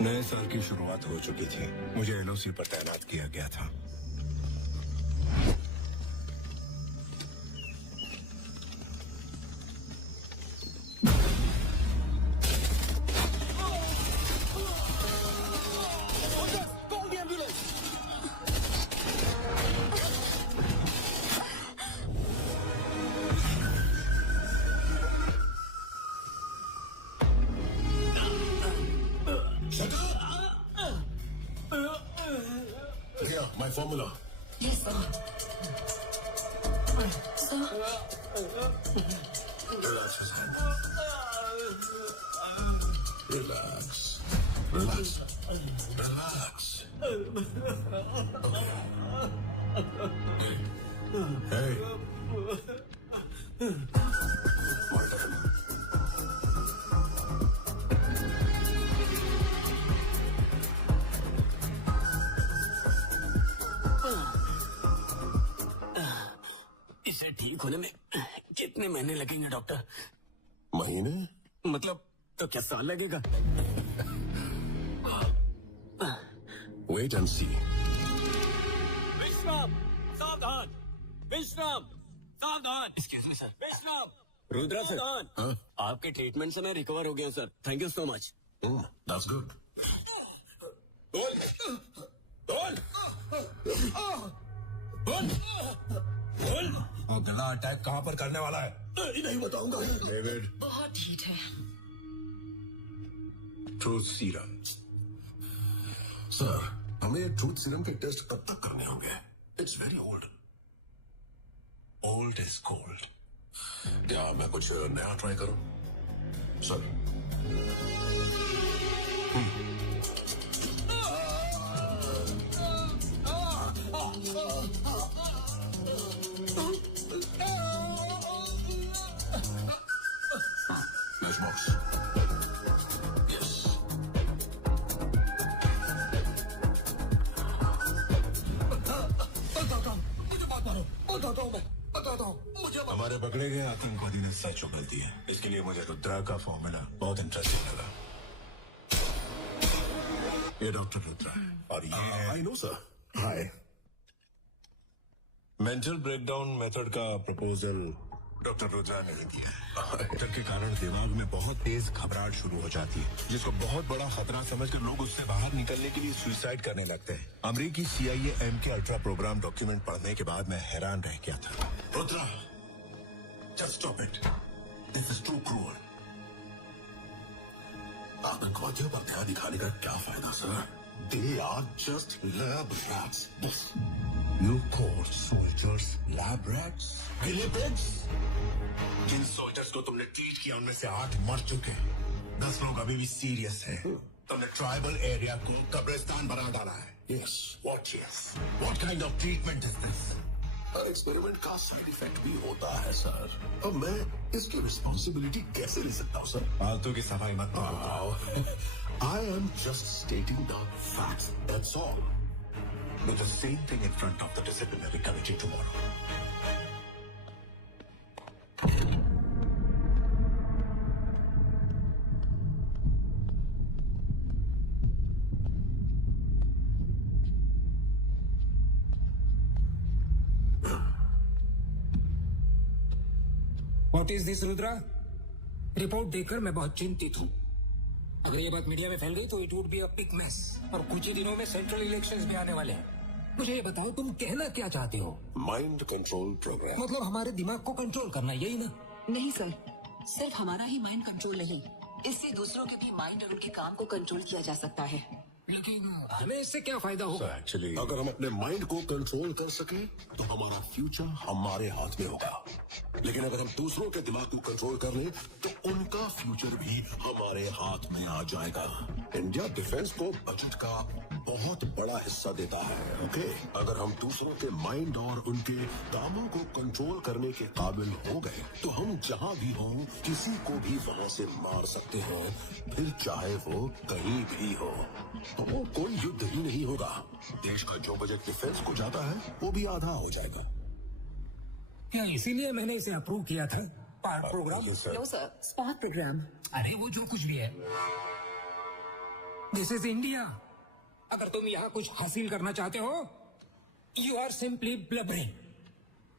नए साल की शुरुआत हो चुकी थी। मुझे एलओसी पर तैनात किया गया था। My formula. Yes, sir. Sir. Relax his hand. Relax. Relax. Relax. Okay. Hey. इसे ठीक होने में कितने महीने लगेंगे डॉक्टर? महीने? मतलब तो क्या साल लगेगा? Wait and see. विश्राम, सावधान! विश्राम, सावधान! Excuse me, sir. विश्राम! रुद्रा सर, हाँ? आपके ट्रीटमेंट से मैं रिकवर हो गया हूँ sir. Thank you so much. That's good. और गला अटैक कहाँ पर करने वाला है? नहीं बताऊंगा। डेविड, बहुत हीट है। Truth serum. सर, हमें ट्रूथ सीरम के टेस्ट कब तक करने होंगे? It's very old. Old is gold. क्या मैं कुछ नया ट्राई करूं? सर। Nice box. Yes. हमारे पकड़े गए आतंकवादी ने सच उगल दी है। इसके लिए मुझे रुद्रा का फॉर्मूला बहुत इंटरेस्टिंग लगा। ये डॉक्टर रुद्रा है और ये है I know sir. Hi. Mental breakdown method का प्रपोजल डॉक्टर रुद्रा ने दिया है। डर के कारण दिमाग में बहुत तेज घबराहट शुरू हो जाती है, जिसको बहुत बड़ा खतरा समझकर लोग उससे बाहर निकलने के लिए सुसाइड करने लगते हैं। अमेरिकी CIA M के अल्ट्रा प्रोग्राम डॉक्यूमेंट पढ़ने के बाद मैं हैरान रह गया था। Rudra, just stop it. This is too cruel. आतंकवादियों पर ध्यान दिखाने का क्या फायदा sir? They are just lab rats. You call soldiers lab rats? Guinea pigs? जिन सोल्जर्स को तुमने ट्रीट किया उनमें से 8 मर चुके। 10 लोग अभी भी सीरियस हैं। तुमने ट्राइबल एरिया को कब्रिस्तान बना डाला है। Yes, what yes? What kind of treatment is this? Her experiment का साइड इफेक्ट भी होता है सर। अब मैं इसकी रिस्पॉन्सिबिलिटी कैसे ले सकता हूँ सर? फालतू की सफाई मत कराओ। I am just stating the facts. That's all. Do the same thing in front of the disciplinary committee tomorrow. What is this, Rudra? Report देखकर मैं बहुत चिंतित हूँ। अगर ये बात मीडिया में फैल गई तो it would be a big mess. और कुछ ही दिनों में सेंट्रल इलेक्शंस भी आने वाले हैं। मुझे ये बताओ, तुम कहना क्या चाहते हो? Mind control programme. मतलब हमारे दिमाग को कंट्रोल करना, यही ना? नहीं सर, सिर्फ हमारा ही माइंड कंट्रोल नहीं, इससे दूसरों के भी माइंड और उनके काम को कंट्रोल किया जा सकता है। लेकिन हमें इससे क्या फायदा होगा? एक्चुअली अगर हम अपने माइंड को कंट्रोल कर सके तो हमारा फ्यूचर हमारे हाथ में होगा। लेकिन अगर हम दूसरों के दिमाग को कंट्रोल कर लें तो उनका फ्यूचर भी हमारे हाथ में आ जाएगा। इंडिया डिफेंस को बजट का बहुत बड़ा हिस्सा देता है। ओके, अगर हम दूसरों के माइंड और उनके कामों को कंट्रोल करने के काबिल हो गए तो हम जहां भी हों किसी को भी वहां से मार सकते हैं, फिर चाहे वो कहीं भी हो। तो कोई युद्ध ही नहीं होगा। देश का जो बजट डिफेंस को जाता है वो भी आधा हो जाएगा। क्या इसीलिए मैंने इसे अप्रूव किया था? Spark programme? No sir, spark programme. अरे वो जो कुछ भी है, दिस इज इंडिया। अगर तुम यहाँ कुछ हासिल करना चाहते हो, यू आर सिंपली ब्लबरिंग।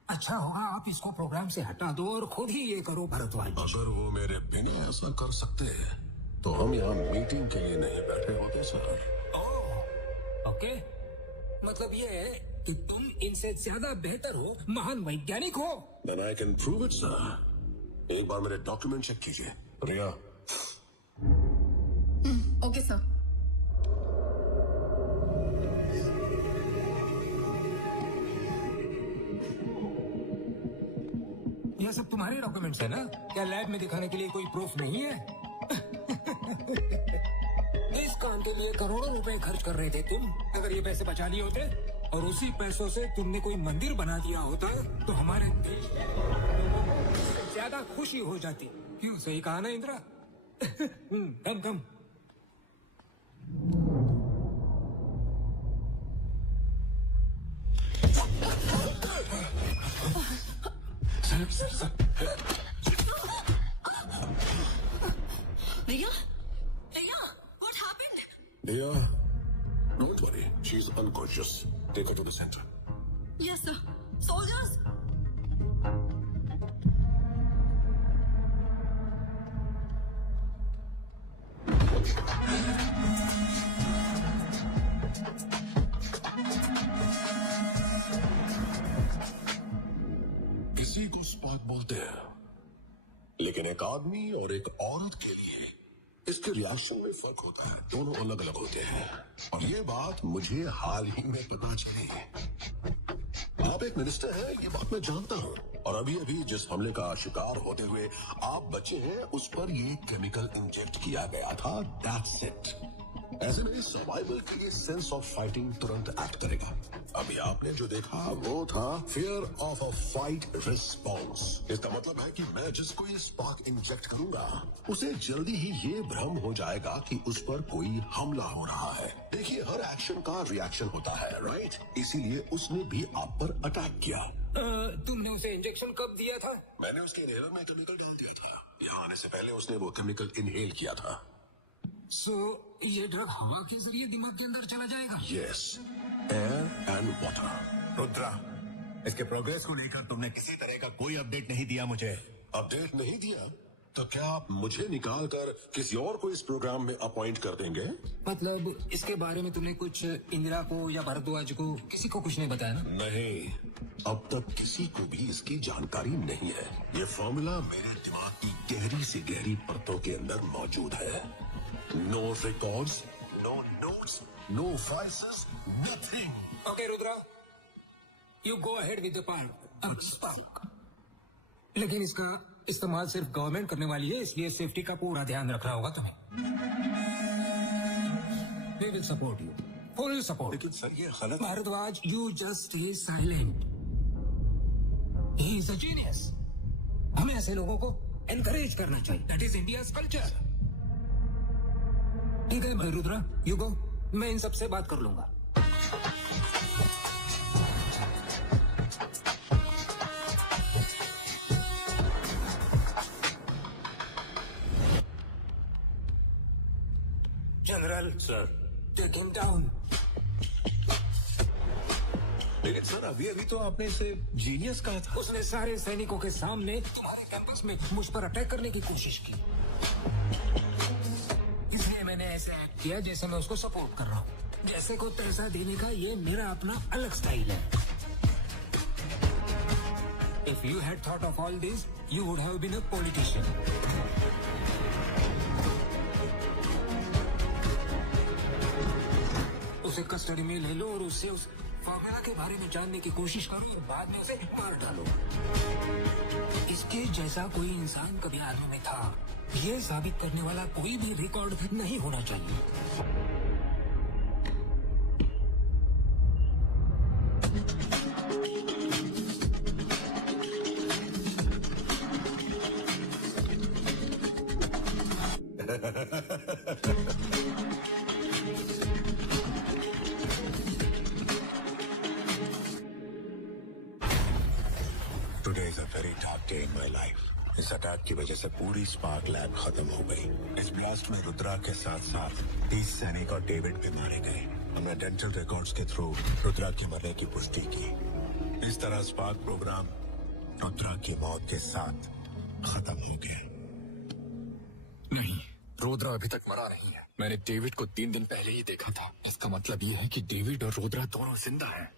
अच्छा होगा आप इसको प्रोग्राम से हटा दो और खुद ही ये करो भारद्वाज। अगर वो मेरे बिना ऐसा कर सकते हैं तो हम यहाँ मीटिंग के लिए नहीं बैठे होते सर। ओके, मतलब ये है कि तुम इनसे ज्यादा बेहतर हो, महान वैज्ञानिक हो। Then I can prove it, sir. एक बार मेरे डॉक्यूमेंट चेक कीजिए। रिया। Okay sir. ये सब तुम्हारे डॉक्यूमेंट्स है ना? क्या लैब में दिखाने के लिए कोई प्रूफ नहीं है? इस काम के लिए करोड़ों रुपए खर्च कर रहे थे तुम। अगर ये पैसे बचा लिए होते और उसी पैसों से तुमने कोई मंदिर बना दिया होता तो हमारे देश में ज्यादा खुशी हो जाती। क्यों, सही कहा ना इंदिरा? कम कम। भैया, भैया, what happened? Dia, don't worry. She's unconscious. Take her to the center. Yes, sir. Soldiers! किसी को स्पार्क बोलते हैं, लेकिन एक आदमी और एक औरत के लिए इसके रिएक्शन में फर्क होता है, दोनों अलग अलग होते हैं। और ये बात मुझे हाल ही में पता चली। आप एक मिनिस्टर हैं, ये बात मैं जानता हूँ। और अभी अभी जिस हमले का शिकार होते हुए आप बचे हैं, उस पर ये केमिकल इंजेक्ट किया गया था। That's it. ऐसे में सर्वाइवल के लिए सेंस ऑफ फाइटिंग तुरंत एक्ट करेगा। अभी आपने जो देखा वो था fear of a fight response. इसका मतलब है कि मैं जिसको ये स्पार्क इंजेक्ट करूंगा उसे जल्दी ही ये भ्रम हो जाएगा कि उस पर कोई हमला हो रहा है। देखिए, हर एक्शन का रिएक्शन होता है, राइट? इसीलिए उसने भी आप पर अटैक किया। तुमने उसे इंजेक्शन कब दिया था? मैंने उसके इनहेलर में केमिकल डाल दिया था। यहाँ आने से पहले उसने वो केमिकल इनहेल किया था। ये ड्रग हवा के जरिए दिमाग के अंदर चला जाएगा? Yes, air and water. Rudra, इसके प्रोग्रेस को लेकर तुमने किसी तरह का कोई अपडेट नहीं दिया मुझे। अपडेट नहीं दिया तो क्या आप मुझे निकाल कर किसी और को इस प्रोग्राम में अपॉइंट कर देंगे? मतलब इसके बारे में तुमने कुछ इंदिरा को या भारद्वाज को, किसी को कुछ नहीं बताया ना? नहीं, अब तक किसी को भी इसकी जानकारी नहीं है। ये फॉर्मूला मेरे दिमाग की गहरी से गहरी परतों के अंदर मौजूद है। No records, no notes, no files, nothing. Okay Rudra, you go ahead with the spark. लेकिन इसका इस्तेमाल सिर्फ गवर्नमेंट करने वाली है, इसलिए सेफ्टी का पूरा ध्यान रखना होगा तुम्हें। We will support you, full support। लेकिन सर ये गलत। Bhardwaj, you just stay silent। He is a genius। हमें ऐसे लोगों को encourage करना चाहिए। That is India's culture। ठीक है भाई रुद्रा, you go। मैं इन सबसे बात कर लूंगा। General sir, take him down. लेकिन सर, अभी अभी तो आपने इसे जीनियस कहा था। उसने सारे सैनिकों के सामने तुम्हारे कैंपस में मुझ पर अटैक करने की कोशिश की, इसलिए मैंने ऐसे एक्ट किया जैसे मैं उसको सपोर्ट कर रहा हूँ। जैसे को तैसा देने का ये मेरा अपना अलग स्टाइल है। If you had thought of all this, you would have been a politician। उसे कस्टडी में ले लो और उससे उस फॉर्मूला के बारे में जानने की कोशिश करो और बाद में उसे मार डालो। इसके जैसा कोई इंसान कभी आर्मी में था, ये साबित करने वाला कोई भी रिकॉर्ड नहीं होना चाहिए। Today is a very dark day in my life। इस अटैक की वजह से पूरी स्पार्क लैब खत्म हो गई। इस ब्लास्ट में रुद्रा के साथ साथ 30 सैनिक और डेविड भी मारे गए। हमने डेंटल रिकॉर्ड्स के थ्रू रुद्रा के मरने की पुष्टि की। इस तरह स्पार्क प्रोग्राम रुद्रा की मौत के साथ खत्म हो गया। नहीं, रुद्रा अभी तक मरा नहीं है। मैंने डेविड को 3 दिन पहले ही देखा था। इसका मतलब ये है कि डेविड और रुद्रा दोनों जिंदा हैं।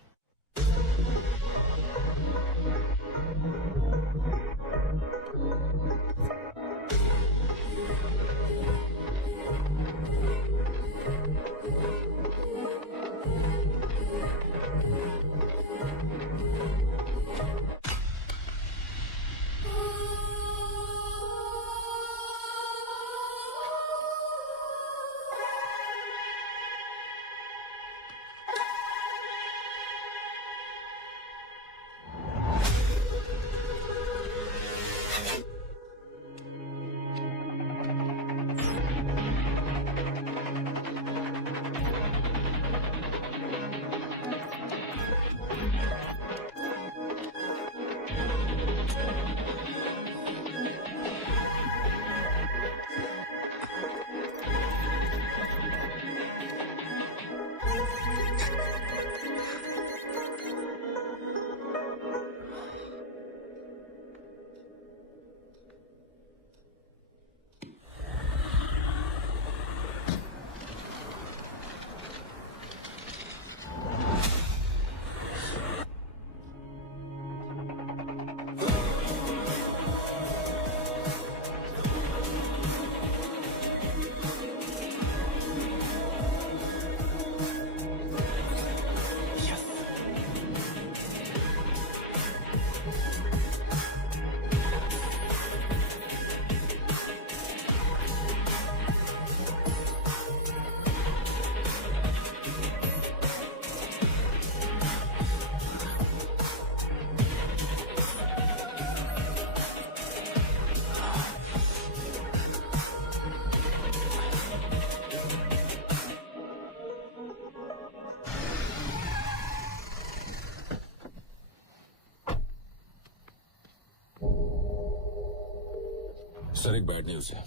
सर एक बैड न्यूज है।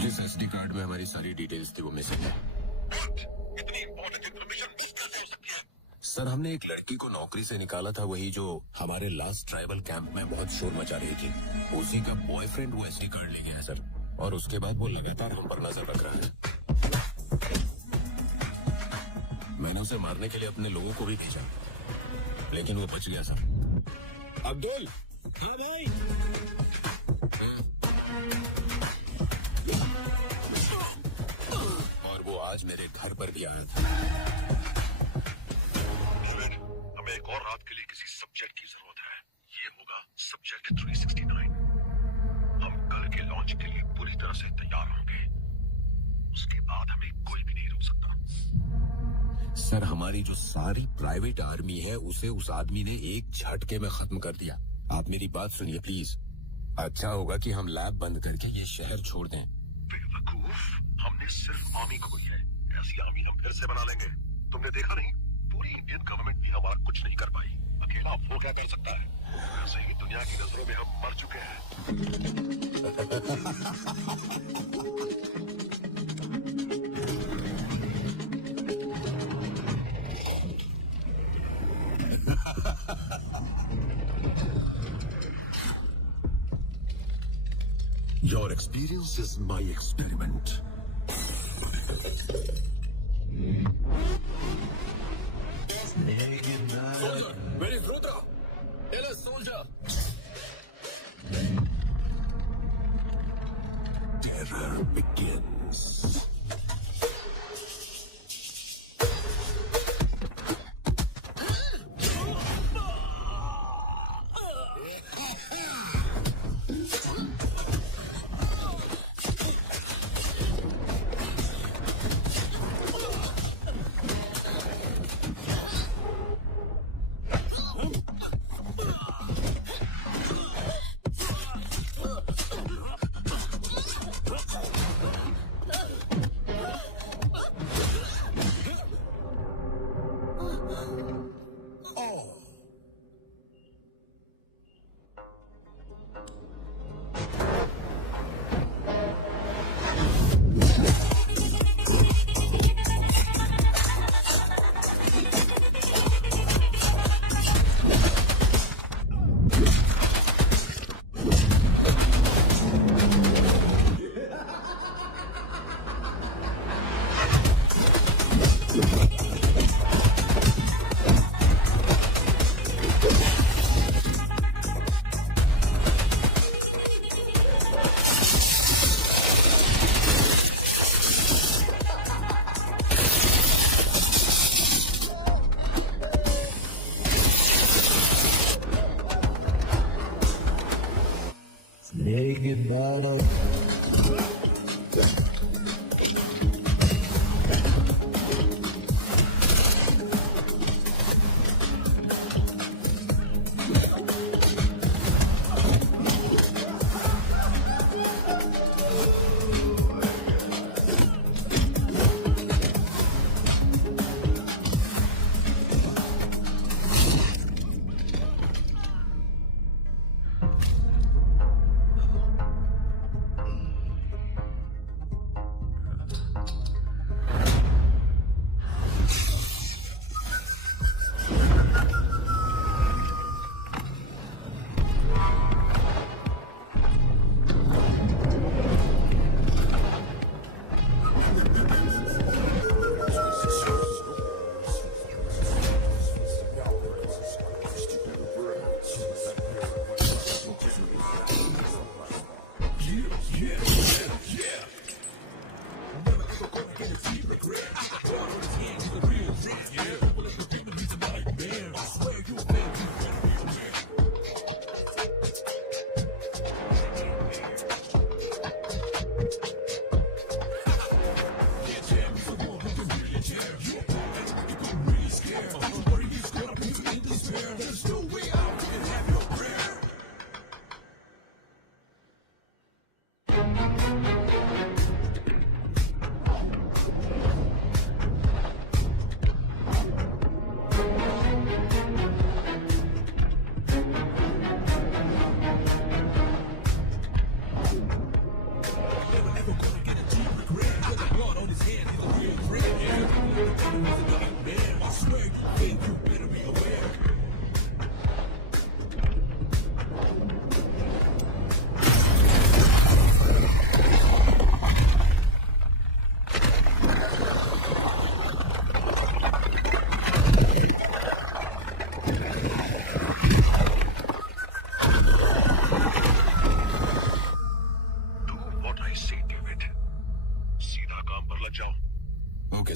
जिस एसडी कार्ड में हमारी सारी डिटेल्स थी वो मिसिंग है। इतनी इंपॉर्टेंट इन्फॉर्मेशन मिस कैसे हो सकती है? सर हमने एक लड़की को नौकरी से निकाला था, वही जो हमारे लास्ट ट्राइबल कैंप में बहुत शोर मचा रही थी। उसी का बॉयफ्रेंड वो एसडी कार्ड ले गया है सर, और उसके बाद वो लगातार हम पर नजर रख रहा है। मैंने उसे मारने के लिए अपने लोगों को भी भेजा, लेकिन वो बच गया सर। अब्दुल। हाँ भाई। और वो आज मेरे घर पर भी आया था। हमें एक और रात के लिए किसी सब्जेक्ट की जरूरत है। ये होगा सब्जेक्ट 369। हम कल के लॉन्च के लिए पूरी तरह से तैयार होंगे। उसके बाद हमें कोई भी नहीं रोक सकता। सर हमारी जो सारी प्राइवेट आर्मी है उसे उस आदमी ने एक झटके में खत्म कर दिया। आप मेरी बात सुनिए प्लीज। अच्छा होगा कि हम लैब बंद करके ये शहर छोड़ दें। बेवकूफ, हमने सिर्फ आर्मी खोई है। ऐसी आर्मी हम फिर से बना लेंगे। तुमने देखा नहीं, पूरी इंडियन गवर्नमेंट भी हमारा कुछ नहीं कर पाई। अकेला वो क्या कर सकता है? वैसे ही दुनिया की नजरों में हम मर चुके हैं। Your experience is my experiment. Soldier, where is Rudra? Tell us, soldier. Terror begins. Naked bottle.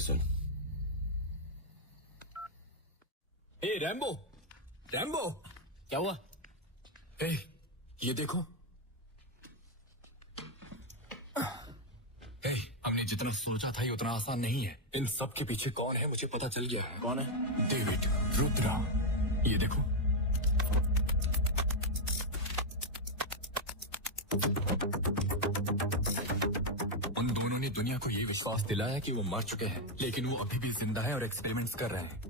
Soon. A Rambo, Rambo, क्या हुआ? ए, ये देखो। ए, हमने जितना सोचा था ये उतना आसान नहीं है। इन सब के पीछे कौन है मुझे पता चल गया है। कौन है? डेविड रुद्रा। ये देखो। उन दोनों ने दुनिया को ये विश्वास दिलाया कि वो मर चुके हैं, लेकिन वो अभी भी जिंदा है और एक्सपेरिमेंट्स कर रहे हैं।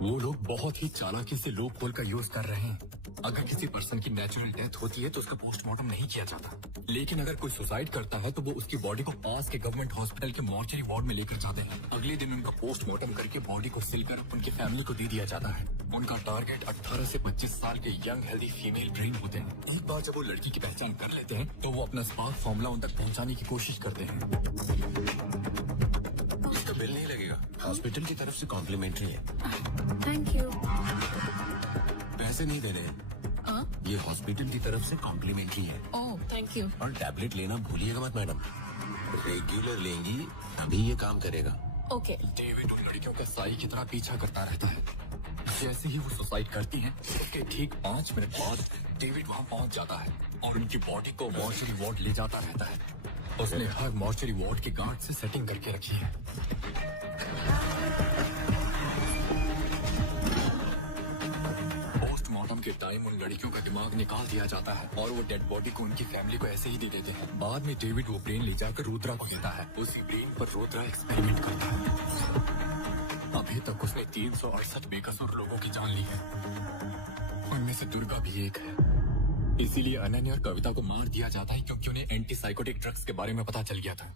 वो लोग बहुत ही चालाकी से लूप होल का यूज कर रहे हैं। अगर किसी पर्सन की नेचुरल डेथ होती है तो उसका पोस्टमार्टम नहीं किया जाता, लेकिन अगर कोई सुसाइड करता है तो वो उसकी बॉडी को पास के गवर्नमेंट हॉस्पिटल के मॉर्चरी वार्ड में लेकर जाते हैं। अगले दिन उनका पोस्टमार्टम करके बॉडी को सिलकर उनकी फैमिली को दे दिया जाता है। उनका टारगेट 18 से 25 साल के यंग हेल्दी फीमेल ब्रेन होते हैं। एक बार जब वो लड़की की पहचान कर लेते हैं तो वो अपना स्पार्क फॉर्मूला उन तक पहुंचाने की कोशिश करते हैं। इसका बिल नहीं लगेगा, हॉस्पिटल की तरफ से कॉम्प्लीमेंट्री है। Thank you. पैसे नहीं दे रहे, ये हॉस्पिटल की तरफ से कॉम्प्लीमेंट्री है। Oh thank you. और टैबलेट लेना भूलिएगा मत मैडम, रेगुलर लेंगी तभी ये काम करेगा। ओके। डेविड उन लड़कियों का साई की तरह पीछा करता रहता है। जैसे ही वो सुसाइड करती हैं, उसके ठीक 5 मिनट बाद डेविड वहाँ पहुँच जाता है और उनकी बॉडी को मॉर्चरी वार्ड ले जाता रहता है। उसने हर मॉर्चरी वार्ड के गार्ड से सेटिंग करके रखी है। पोस्टमार्टम के टाइम उन लड़कियों का दिमाग निकाल दिया जाता है और वो डेड बॉडी को उनकी फैमिली को ऐसे ही दे देते हैं। बाद में डेविड वो ब्रेन ले जाकर रुद्रा को देता है। उसी ब्रेन पर रुद्रा एक्सपेरिमेंट करता है। अभी तक उसने 368 बेकसूर लोगों की जान ली है, उनमें से दुर्गा भी एक है। इसीलिए अनन्या और कविता को मार दिया जाता है क्योंकि उन्हें एंटी साइकोटिक ड्रग्स के बारे में पता चल गया था।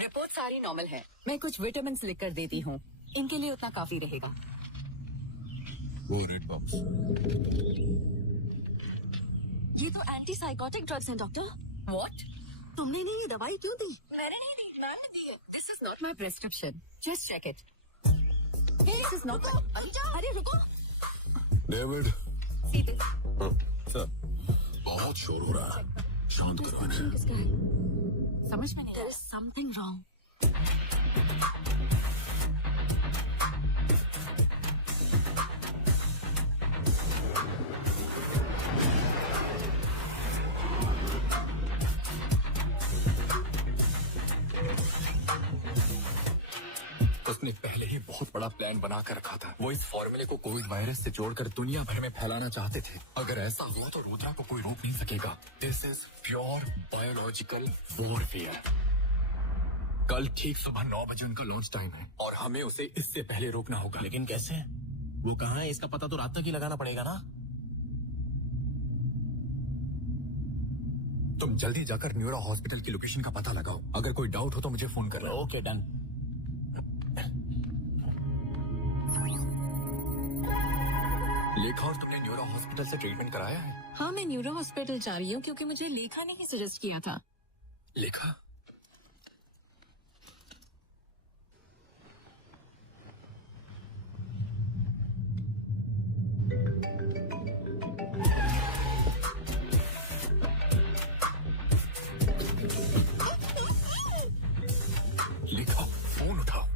रिपोर्ट सारी नॉर्मल है। मैं कुछ विटामिन लिख कर देती हूँ, इनके लिए उतना काफी रहेगा। वो रेड बॉक्स। ये तो एंटी साइकोटिक ड्रग्स हैं डॉक्टर। व्हाट? तुमने नहीं ये दवाई क्यों दी? मैंने नहीं दी, मैम ने दी है। This is not my prescription, just check it. This is not. अरे रुको। डेविड। सीधे। सर, बहुत शोर हो रहा है, शांत करवाना है। समझ में नहीं। There is something wrong. उसने पहले ही बहुत बड़ा प्लान बना कर रखा था। वो इस फॉर्मूले को कोविड वायरस से जोड़कर दुनिया भर में फैलाना चाहते थे। अगर ऐसा हुआ तो रुद्रा को कोई रोक नहीं सकेगा। This is pure biological warfare. कल ठीक सुबह 9 बजे उनका लॉन्च टाइम है और हमें उसे इससे पहले रोकना होगा। लेकिन कैसे? वो कहाँ है इसका पता तो रात तक ही लगाना पड़ेगा ना। तुम जल्दी जाकर न्यूरो हॉस्पिटल की लोकेशन का पता लगाओ। अगर कोई डाउट हो तो मुझे फोन करना। Okay done. लेखा, और तुमने न्यूरो हॉस्पिटल से ट्रीटमेंट कराया है? हाँ, मैं न्यूरो हॉस्पिटल जा रही हूँ क्योंकि मुझे लेखा ने ही सजेस्ट किया था। लेखा? लेखा, फोन उठाओ।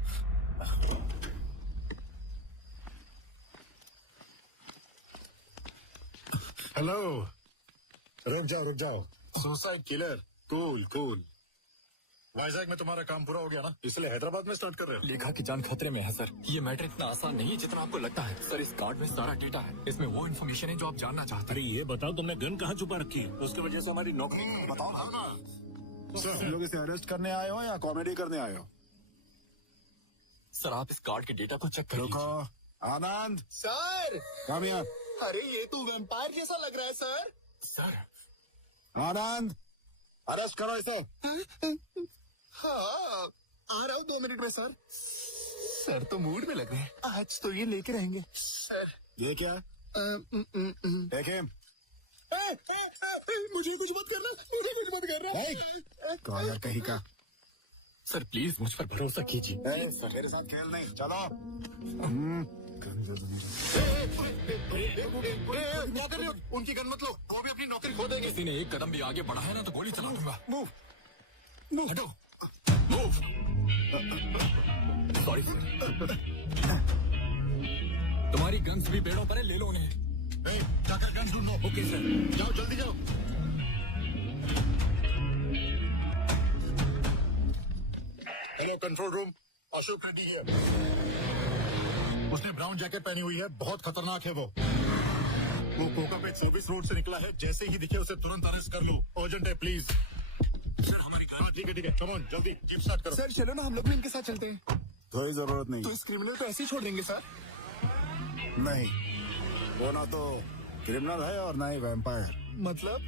हेलो। रुक जाओ। Suicide killer, cool. वाइजैक में तुम्हारा काम पूरा हो गया ना, इसलिए हैदराबाद में स्टार्ट कर रहे हो। लेखा की जान खतरे में है सर। ये मैटर इतना आसान नहीं है जितना आपको लगता है। सर, इस कार्ड में सारा डेटा है। इसमें वो इन्फॉर्मेशन है जो आप जानना चाहते हैं। ये बताओ, तुमने गन कहाँ छुपा रखी है? उसकी वजह से हमारी नौकरी बताओ ना। सर, हम लोग इसे अरेस्ट करने आए हो या कॉमेडी करने आए हो? सर, आप इस कार्ड के डेटा को चेक करो। आनंद सर, कम हियर। अरे ये तो वैम्पायर जैसा लग रहा है सर। सर, आनंद, अरेस्ट करो इसे। हाँ, आ रहा हूँ 2 मिनट में सर। सर तो मूड में लग रहे हैं, आज तो ये लेके रहेंगे। सर, ये क्या? देखे, मुझे कुछ मत करना। कौन यार कहीं का? सर प्लीज मुझ पर भरोसा कीजिए। सर मेरे साथ खेल नहीं, चलो। क्या कर रहे हो? उनकी गन मत लो, वो भी अपनी नौकरी खो देंगे। किसी ने एक कदम भी आगे बढ़ा है ना तो गोली चला दूंगा। मूव। हटो। मूव। Sorry sir. तुम्हारी गन्स भी पेड़ों पर है, ले लो उन्हें। जाकर गन्स ढूंढो। Okay sir. जाओ जल्दी जाओ। Hello control room, Ashok Reddy है। उसने ब्राउन जैकेट पहनी हुई है, बहुत खतरनाक है वो कोकापेट सर्विस रोड से निकला है। जैसे ही दिखे उसे तुरंत अरेस्ट कर लो। अर्जेंट है प्लीज। सर हमारी कार। ठीक है कम ऑन, जल्दी जीप स्टार्ट करो। सर चलो ना, हम लोग भी इनके साथ चलते हैं। कोई जरूरत नहीं। तो इस क्रिमिनल को ऐसे ही छोड़ देंगे सर? नहीं, वो ना तो क्रिमिनल है और ना ही वैम्पायर। मतलब?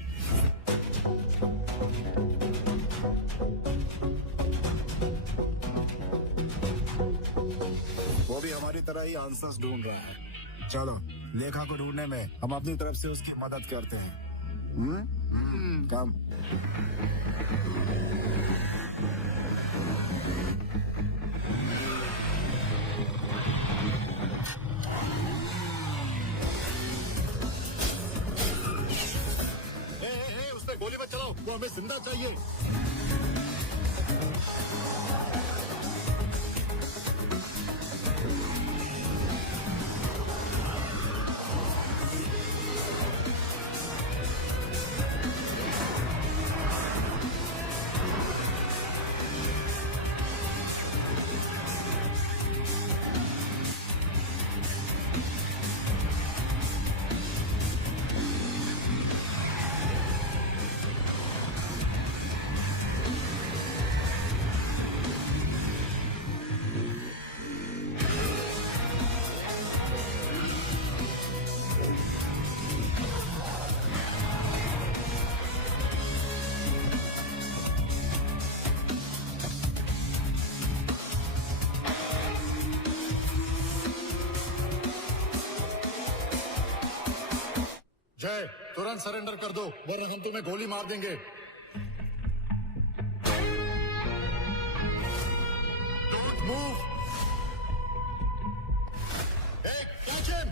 वो भी हमारी तरह ही आंसर्स ढूंढ रहा है। चलो, लेखा को ढूंढने में हम अपनी तरफ से उसकी मदद करते हैं। कम। उसने गोली मत चलाओ, वो हमें जिंदा चाहिए। जय, तुरंत सरेंडर कर दो वरना हम तुम्हें गोली मार देंगे। Don't move. Hey, catch him.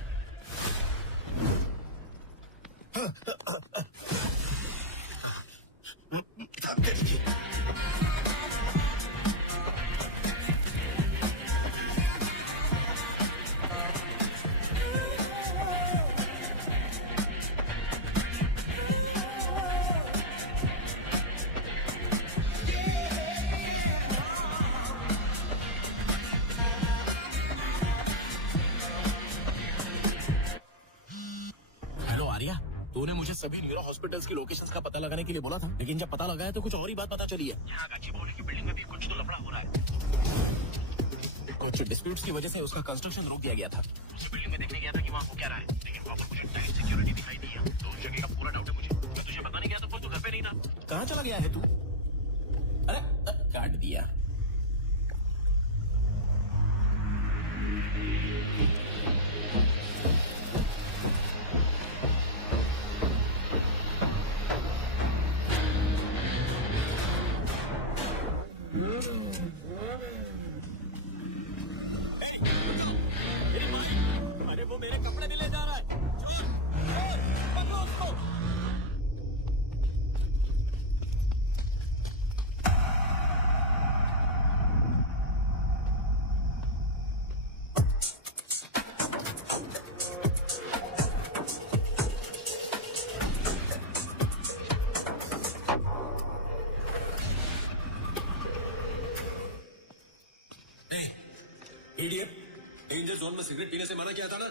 तूने मुझे सभी न्यूरो हॉस्पिटल्स की लोकेशंस का पता लगाने के लिए बोला था, लेकिन जब पता लगाया तो कुछ और ही बात पता चली है। यहाँ गच्चीबौली की बिल्डिंग में भी कुछ तो लफड़ा हो रहा है। कुछ डिस्प्यूट्स की वजह से उसका कंस्ट्रक्शन रोक दिया गया था। उस बिल्डिंग में देखने गया था कि वहाँ हो क्या रहा है, लेकिन वहाँ पर मुझे टाइट सिक्योरिटी दिखाई दी है, तो उस जगह का पूरा डाउट है मुझे। मैं तुझे बताने गया तो फिर तू घर पे नहीं था। कहाँ चला गया है तू? अरे काट दिया। अरे वो मेरे कपड़े भी ले जा रहा है। चोर, पकड़ो उसको। इडियट, डेंजर जोन में सिगरेट पीने से मना किया था ना?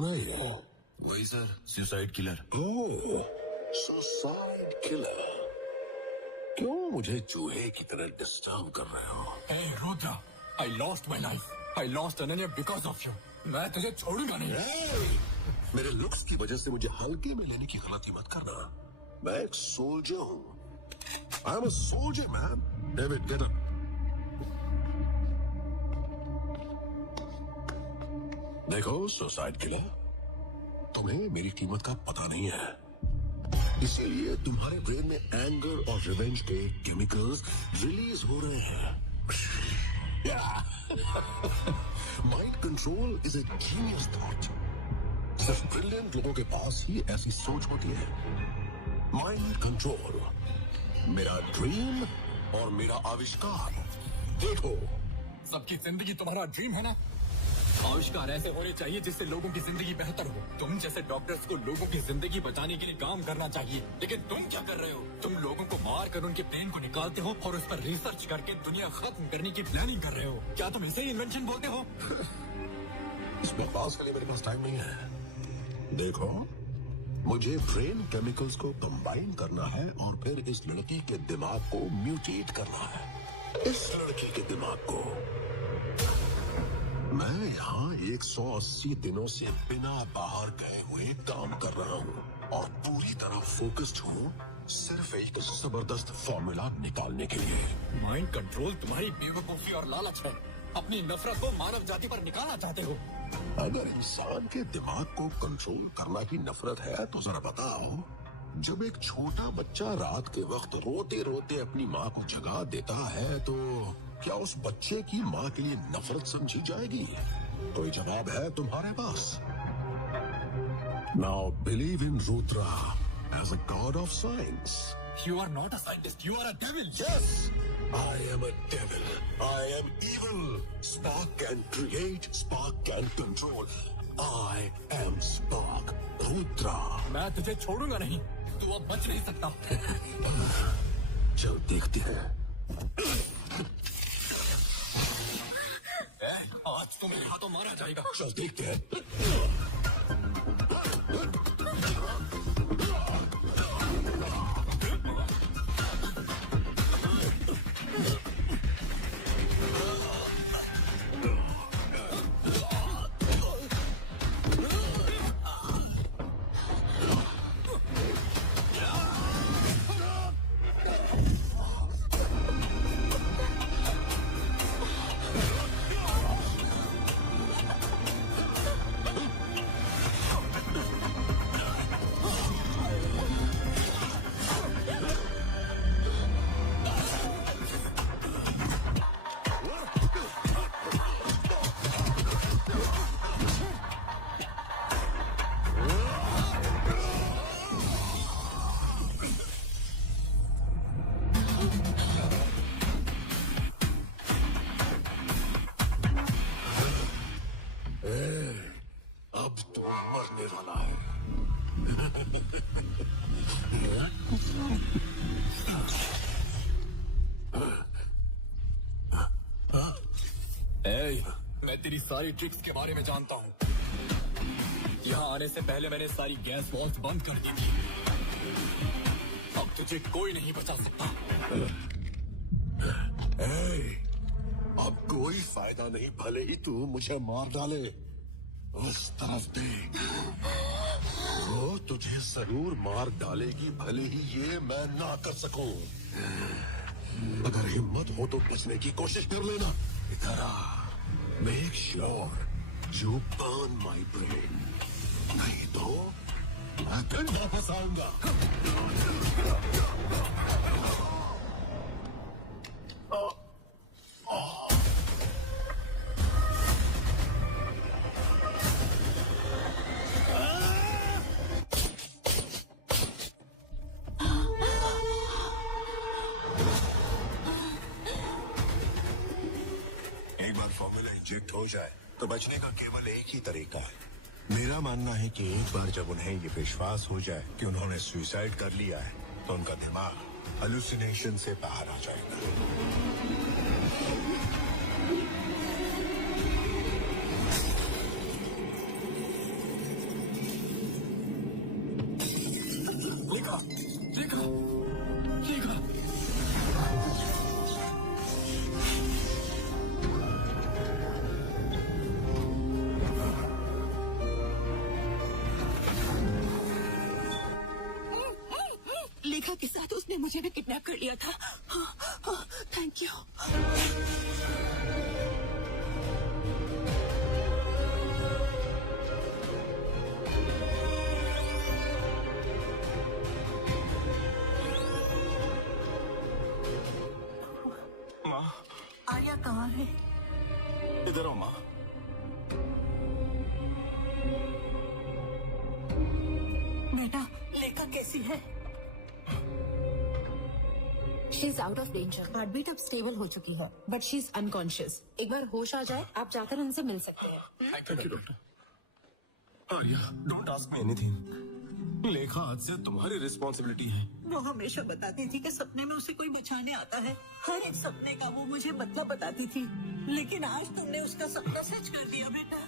कौन है ये? वही sir, suicide killer. Suicide killer. क्यों मुझे चूहे की तरह डिस्टर्ब कर रहे हो? Hey Rudra, I lost my life. I lost Ananya because of you. मैं तुझे छोड़ूंगा नहीं। मेरे लुक्स की वजह से मुझे हल्के में लेने की गलती मत करना। मैं एक सोल्जर हूँ। I am a soldier, man. David, get up. देखो सुसाइड किलर, तुम्हें मेरी कीमत का पता नहीं है, इसीलिए तुम्हारे ब्रेन में एंगर और रिवेंज के केमिकल्स रिलीज हो रहे हैं। Mind control is a genius thought. सिर्फ ब्रिलियंट लोगों के पास ही ऐसी सोच होती है। माइंड कंट्रोल मेरा ड्रीम और मेरा आविष्कार। देखो, सबकी जिंदगी तुम्हारा ड्रीम है ना? आविष्कार ऐसे होने चाहिए जिससे लोगों की जिंदगी बेहतर हो। तुम जैसे डॉक्टर्स को लोगों की जिंदगी बचाने के लिए काम करना चाहिए, लेकिन तुम क्या कर रहे हो? तुम लोगों को मार कर उनके ब्रेन को निकालते हो और उस पर रिसर्च करके दुनिया खत्म करने की प्लानिंग कर रहे हो। क्या तुम इसे ही इन्वेंशन बोलते हो? इस बकवास के लिए मेरे पास टाइम नहीं है। देखो, मुझे ब्रेन केमिकल्स को कंबाइन करना है और फिर इस लड़की के दिमाग को म्यूटेट करना है। इस लड़की के दिमाग को। मैं यहाँ 180 दिनों से बिना बाहर गए हुए काम कर रहा हूँ और पूरी तरह फोकस्ड हूँ सिर्फ एक जबरदस्त फॉर्मूला निकालने के लिए। माइंड कंट्रोल तुम्हारी बेवकूफी और लालच है। अपनी नफरत को मानव जाति पर निकालना चाहते हो। अगर इंसान के दिमाग को कंट्रोल करना ही नफरत है तो जरा बताओ, जब एक छोटा बच्चा रात के वक्त रोते रोते अपनी माँ को जगा देता है तो क्या उस बच्चे की माँ के लिए नफरत समझी जाएगी? कोई जवाब है तुम्हारे पास? Now believe in Rudra as a god of science. You are not a scientist. You are a devil. Yes, I am a devil. I am evil. Spark can create. Spark can control. I am Spark. Rudra. मैं तुझे छोड़ूंगा नहीं। तू अब बच नहीं सकता। चल देखते हैं। आज तो मेरे हाथों मारा जाएगा। चल देखते हैं। मैं तेरी सारी ट्रिक्स के बारे में जानता हूँ। यहाँ आने से पहले मैंने सारी गैस वॉल्स बंद कर दी थी। अब तुझे कोई नहीं बचा सकता। अब कोई फायदा नहीं, भले ही तू मुझे मार डाले। उस तरफ देख, वो तुझे जरूर मार डालेगी, भले ही ये मैं ना कर सकूं। अगर हिम्मत हो तो बचने की कोशिश कर लेना। इधर आ, make sure you burn my brain, नहीं तो मैं फिर वापस आऊंगा। इंजेक्ट हो जाए तो बचने का केवल एक ही तरीका है। मेरा मानना है कि एक बार जब उन्हें ये विश्वास हो जाए कि उन्होंने सुसाइड कर लिया है तो उनका दिमाग हेलुसिनेशन से बाहर आ जाएगा। लेखा के साथ उसने मुझे भी किडनैप कर लिया था। Thank you. माँ, आर्या कहाँ है? इधर आओ माँ। बेटा, लेखा कैसी है? She is out of danger. Heartbeat अब स्टेबल हो चुकी है, बट शी इज अनकॉन्शियस। एक बार होश आ जाए, आप जाकर उनसे मिल सकते हैं। Thank you doctor. Arya, don't ask me anything. लेखा आज से तुम्हारी रिस्पॉन्सिबिलिटी है। वो हमेशा बताती थी कि सपने में उसे कोई बचाने आता है। हर एक सपने का वो मुझे मतलब बताती थी, लेकिन आज तुमने उसका सपना सच कर दिया बेटा।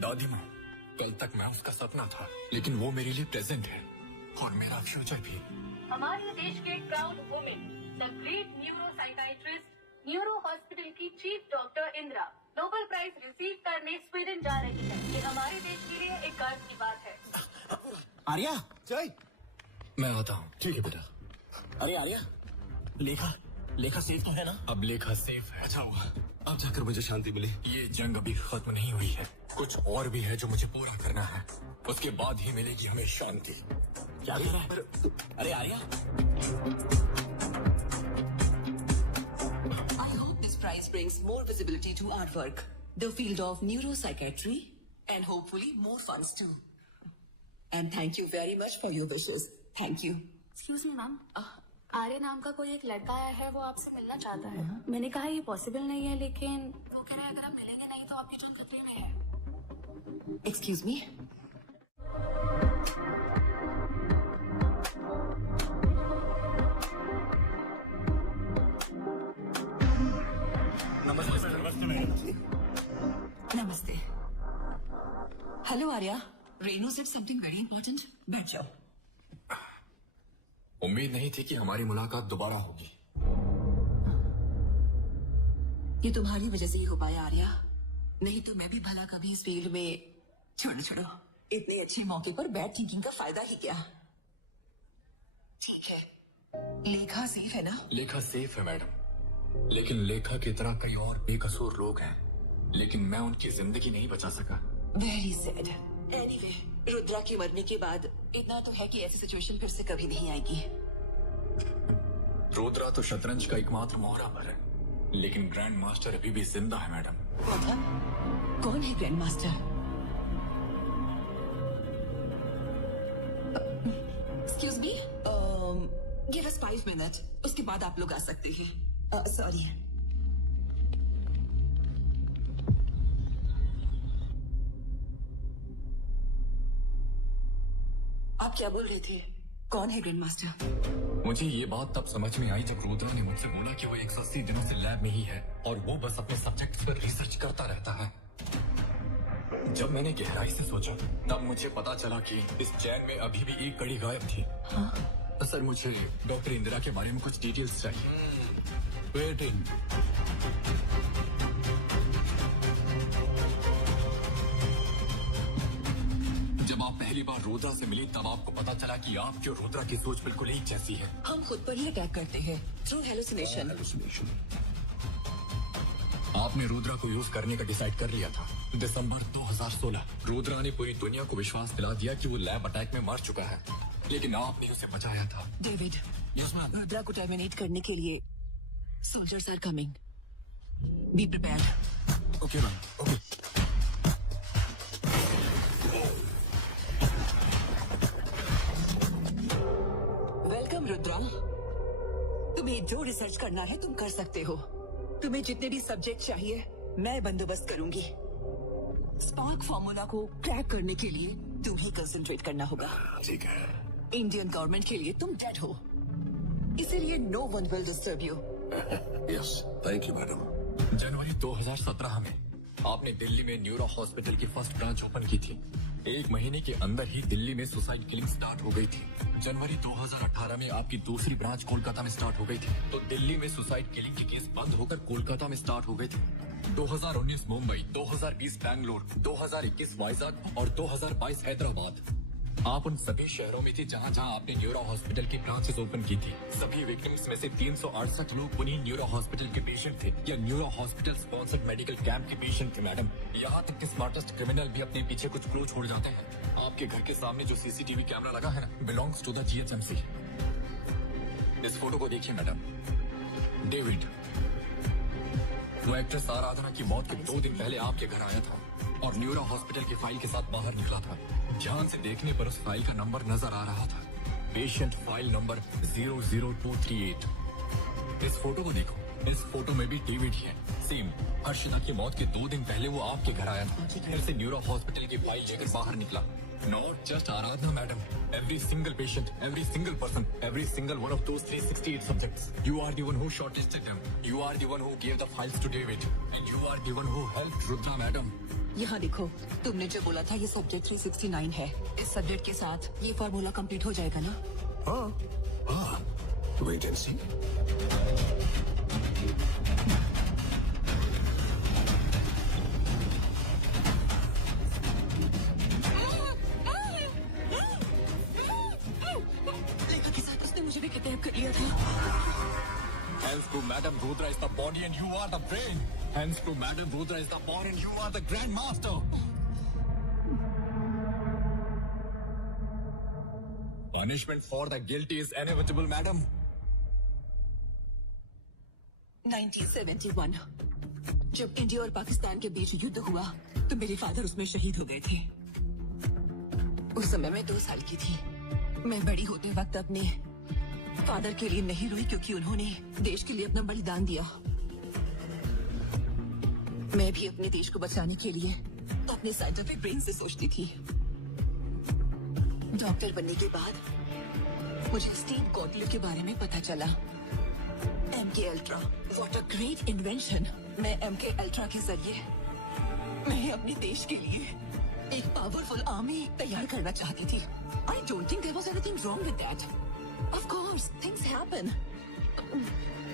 दादी माँ, कल तक मैं उसका सपना था, लेकिन वो मेरे लिए प्रेजेंट है और मेरा फ्यूचर भी। हमारे देश के proud women, the great neuro psychiatrist, neuro hospital की chief doctor Indira Nobel prize receive करने स्वीडन जा रही है। ये हमारे देश के लिए एक गर्व की बात है। आर्या, जय। मैं आता हूँ। ठीक है बेटा। अरे आर्या, लेखा सेफ तो है ना? अब लेखा सेफ है। अच्छा हुआ, अब जाकर मुझे शांति मिली। ये जंग अभी खत्म नहीं हुई है, कुछ और भी है जो मुझे पूरा करना है। उसके बाद ही मिलेगी हमें शांति। क्या कह रहा है? अरे Arya, I hope this prize brings more visibility to our work, the field of neuropsychiatry, and hopefully more funds too. And thank you very much for your wishes. Thank you. Excuse me ma'am, Arya नाम का कोई एक लड़का आया है, वो आपसे मिलना चाहता है। मैंने कहा ये पॉसिबल नहीं है, लेकिन वो कह रहा है अगर आप मिलेंगे नहीं तो आपकी जान खतरे में है। Excuse me? नमस्ते। Hello Arya, Renu said something very important. बैठ जाओ। उम्मीद नहीं थी कि हमारी मुलाकात दोबारा होगी। ये तुम्हारी वजह से ही हो पाया आर्या, नहीं तो मैं भी भला कभी इस फील्ड में। छोड़ो, इतने अच्छे मौके पर बैड थिंकिंग का फायदा ही क्या। ठीक है, लेखा सेफ है ना? लेखा सेफ है मैडम, लेकिन लेखा की तरह कई और बेकसूर लोग हैं, लेकिन मैं उनकी जिंदगी नहीं बचा सका। Very sad. एनीवे, रुद्रा के मरने के बाद इतना तो है कि ऐसी सिचुएशन फिर से कभी नहीं आएगी। रुद्रा तो शतरंज का एकमात्र मोहरा पर है, लेकिन ग्रैंड मास्टर अभी भी जिंदा है मैडम। मतलब कौन है grand master? Excuse me, give us 5 minute, उसके बाद आप लोग आ सकते हैं। सॉरी। आप क्या बोल रहे थे? कौन है ग्रैंड मास्टर? मुझे ये बात तब समझ में आई जब रुद्रा ने मुझसे बोला कि वो 180 दिनों से लैब में ही है और वो बस अपने सब्जेक्ट्स पर रिसर्च करता रहता है। जब मैंने गहराई से सोचा, तब मुझे पता चला कि इस चैन में अभी भी एक कड़ी गायब थी। सर, मुझे डॉक्टर इंदिरा के बारे में कुछ डिटेल्स चाहिए। वेटिंग। जब आप पहली बार रुद्रा से मिली तब आपको पता चला कि आपकी और रुद्रा की सोच बिल्कुल एक जैसी है। हम खुद पर ही अटैक करते हैं थ्रू हेलुसिनेशन। आपने रुद्रा को यूज करने का डिसाइड कर लिया था। दिसंबर 2016 रुद्रा ने पूरी दुनिया को विश्वास दिला दिया कि वो लैब अटैक में मर चुका है, लेकिन आपने उसे बचाया था। डेविड, रुद्रा को टर्मिनेट करने के लिए soldiers are coming. Be prepared. Okay ma'am, okay. Welcome Rudra. तुम्हें जो रिसर्च करना है तुम कर सकते हो। तुम्हें जितने भी सब्जेक्ट चाहिए मैं बंदोबस्त करूंगी। स्पार्क फॉर्मूला को क्रैक करने के लिए तुम्हें कंसंट्रेट करना होगा। ठीक है। इंडियन गवर्नमेंट के लिए तुम डेड हो, इसीलिए no one will disturb you. Yes, thank you madam. जनवरी 2017 में आपने दिल्ली में न्यूरो हॉस्पिटल की फर्स्ट ब्रांच ओपन की थी। 1 महीने के अंदर ही दिल्ली में सुसाइड किलिंग स्टार्ट हो गई थी। जनवरी 2018 में आपकी दूसरी ब्रांच कोलकाता में स्टार्ट हो गई थी। तो दिल्ली में सुसाइड किलिंग के केस बंद होकर कोलकाता में स्टार्ट हो गए थे। 2019 मुंबई, 2020 बैंगलोर, 2021 वाइजाग और 2022 हैदराबाद। आप उन सभी शहरों में थे जहां जहां आपने न्यूरो हॉस्पिटल की ब्रांचेस ओपन की थी। सभी विक्टिम्स में से 368 लोग उन्हीं न्यूरो हॉस्पिटल के पेशेंट थे या neuro hospital sponsored medical camp के पेशेंट थे मैडम। यहाँ तक कि स्मार्टेस्ट क्रिमिनल भी अपने पीछे कुछ क्लू छोड़ जाते हैं। आपके घर के सामने जो सीसीटीवी कैमरा लगा है ना, बिलोंग्स टू द GHMC। इस फोटो को देखिए मैडम। डेविड, वो एक्ट्रेस आराधना की मौत के 2 दिन पहले आपके घर आया था और न्यूरो हॉस्पिटल की फाइल के साथ बाहर निकला था। ध्यान से देखने पर उस फाइल का नंबर नजर आ रहा था, पेशेंट फाइल नंबर 00238। इस फोटो को देखो, इस फोटो में भी डेविड ही है। सेम हर्षिता की मौत के 2 दिन पहले वो आपके घर आया था, घर से न्यूरो हॉस्पिटल की फाइल लेकर बाहर निकला। Not just Aradhana, madam. Every single patient, every single person, every single one of those 368 subjects. You are the one who shortlisted them. You are the one who gave the files to David. And you are the one who helped Rudra, madam. यहाँ देखो, तुमने जो बोला था ये subject 369 है। इस subject के साथ ये फॉर्मूला कंप्लीट हो जाएगा ना? हाँ, वेट एंड सी। मुझे भी किडनैप कर लिया था। Hands to Madam Rudra is the body and you are the brain. Hands to Madam Rudra is the body and you are the Grand Master. Punishment for the guilty is inevitable, madam. 1971 जब India और पाकिस्तान के बीच युद्ध हुआ तो मेरे father उसमें शहीद हो गए थे। उस समय मैं 2 साल की थी। मैं बड़ी होते वक्त अपने फादर के लिए नहीं रोई क्योंकि उन्होंने देश के लिए अपना बलिदान दिया। मैं भी अपने देश को बचाने के लिए अपने साइंटिफिक ब्रेन से सोचती थी। डॉक्टर बनने के बाद मुझे स्टीव गॉटलिब के बारे में पता चला। MK ultra, what a great invention. मैं MK अल्ट्रा के जरिए मैं अपने देश के लिए एक पावरफुल आर्मी तैयार करना चाहती थी। I don't think there was anything wrong with that. Of course, things happen.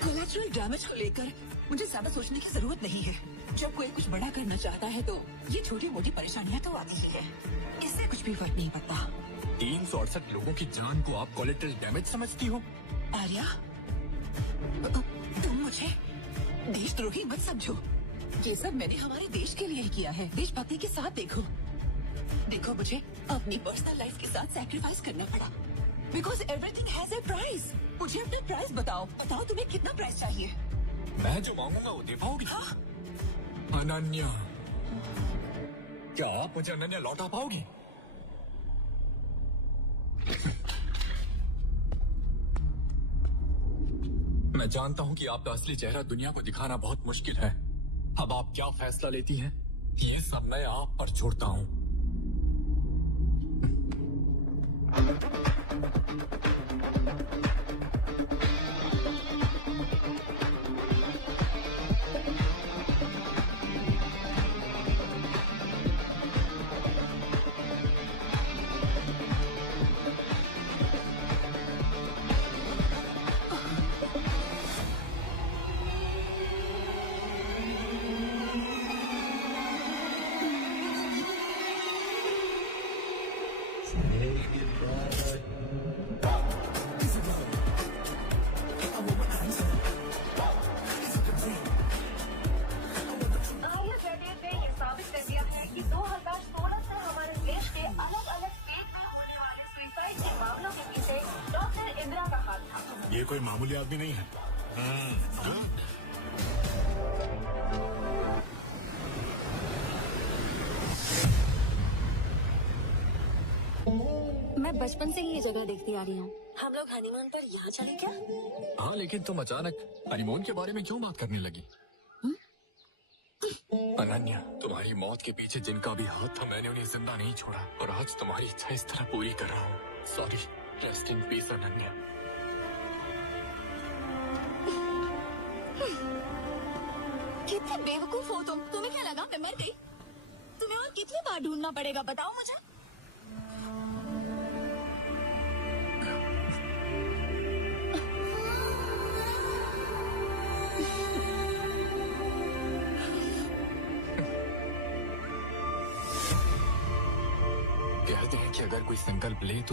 Collateral damage को लेकर मुझे ज्यादा सोचने की जरूरत नहीं है। जब कोई कुछ बड़ा करना चाहता है तो ये छोटी मोटी परेशानियां तो आती ही है। इससे कुछ भी फर्क नहीं पड़ता। 368 लोगों की जान को आप कोलेटरल डैमेज समझती हो? आर्या, तुम मुझे देशद्रोही मत समझो। ये सब मैंने हमारे देश के लिए ही किया है। देशभक्ति के साथ देखो मुझे अपनी पर्सनल लाइफ के साथ सैक्रिफाइस करना पड़ा। Because everything has a price. मुझे अपना प्राइस बताओ तुम्हें कितना प्राइस चाहिए? मैं जो मांगूंगा वो दे पाओगी? हाँ? अनन्या, क्या आप मुझे अनन्या लौटा पाओगी? मैं जानता हूं कि आपका असली चेहरा दुनिया को दिखाना बहुत मुश्किल है। अब आप क्या फैसला लेती हैं, ये सब मैं आप पर छोड़ता हूं। ये कोई मामूली आदमी नहीं है। मैं बचपन से ही ये जगह देखती आ रही हूँ। हम लोग हनीमून पर यहाँ चले क्या? हाँ, लेकिन तुम अचानक हनीमून के बारे में क्यों बात करने लगी? अनन्या, तुम्हारी मौत के पीछे जिनका भी हाथ था मैंने उन्हें जिंदा नहीं छोड़ा और आज तुम्हारी इच्छा इस तरह पूरी कर रहा हूँ। Sorry, rest in peace Ananya. कितने बेवकूफ हो तुम। तुम्हें क्या लगा मैं मर गई? तुम्हें और कितनी बार ढूंढना पड़ेगा बताओ मुझे। कहते हैं कि अगर कोई संकल्प ले तो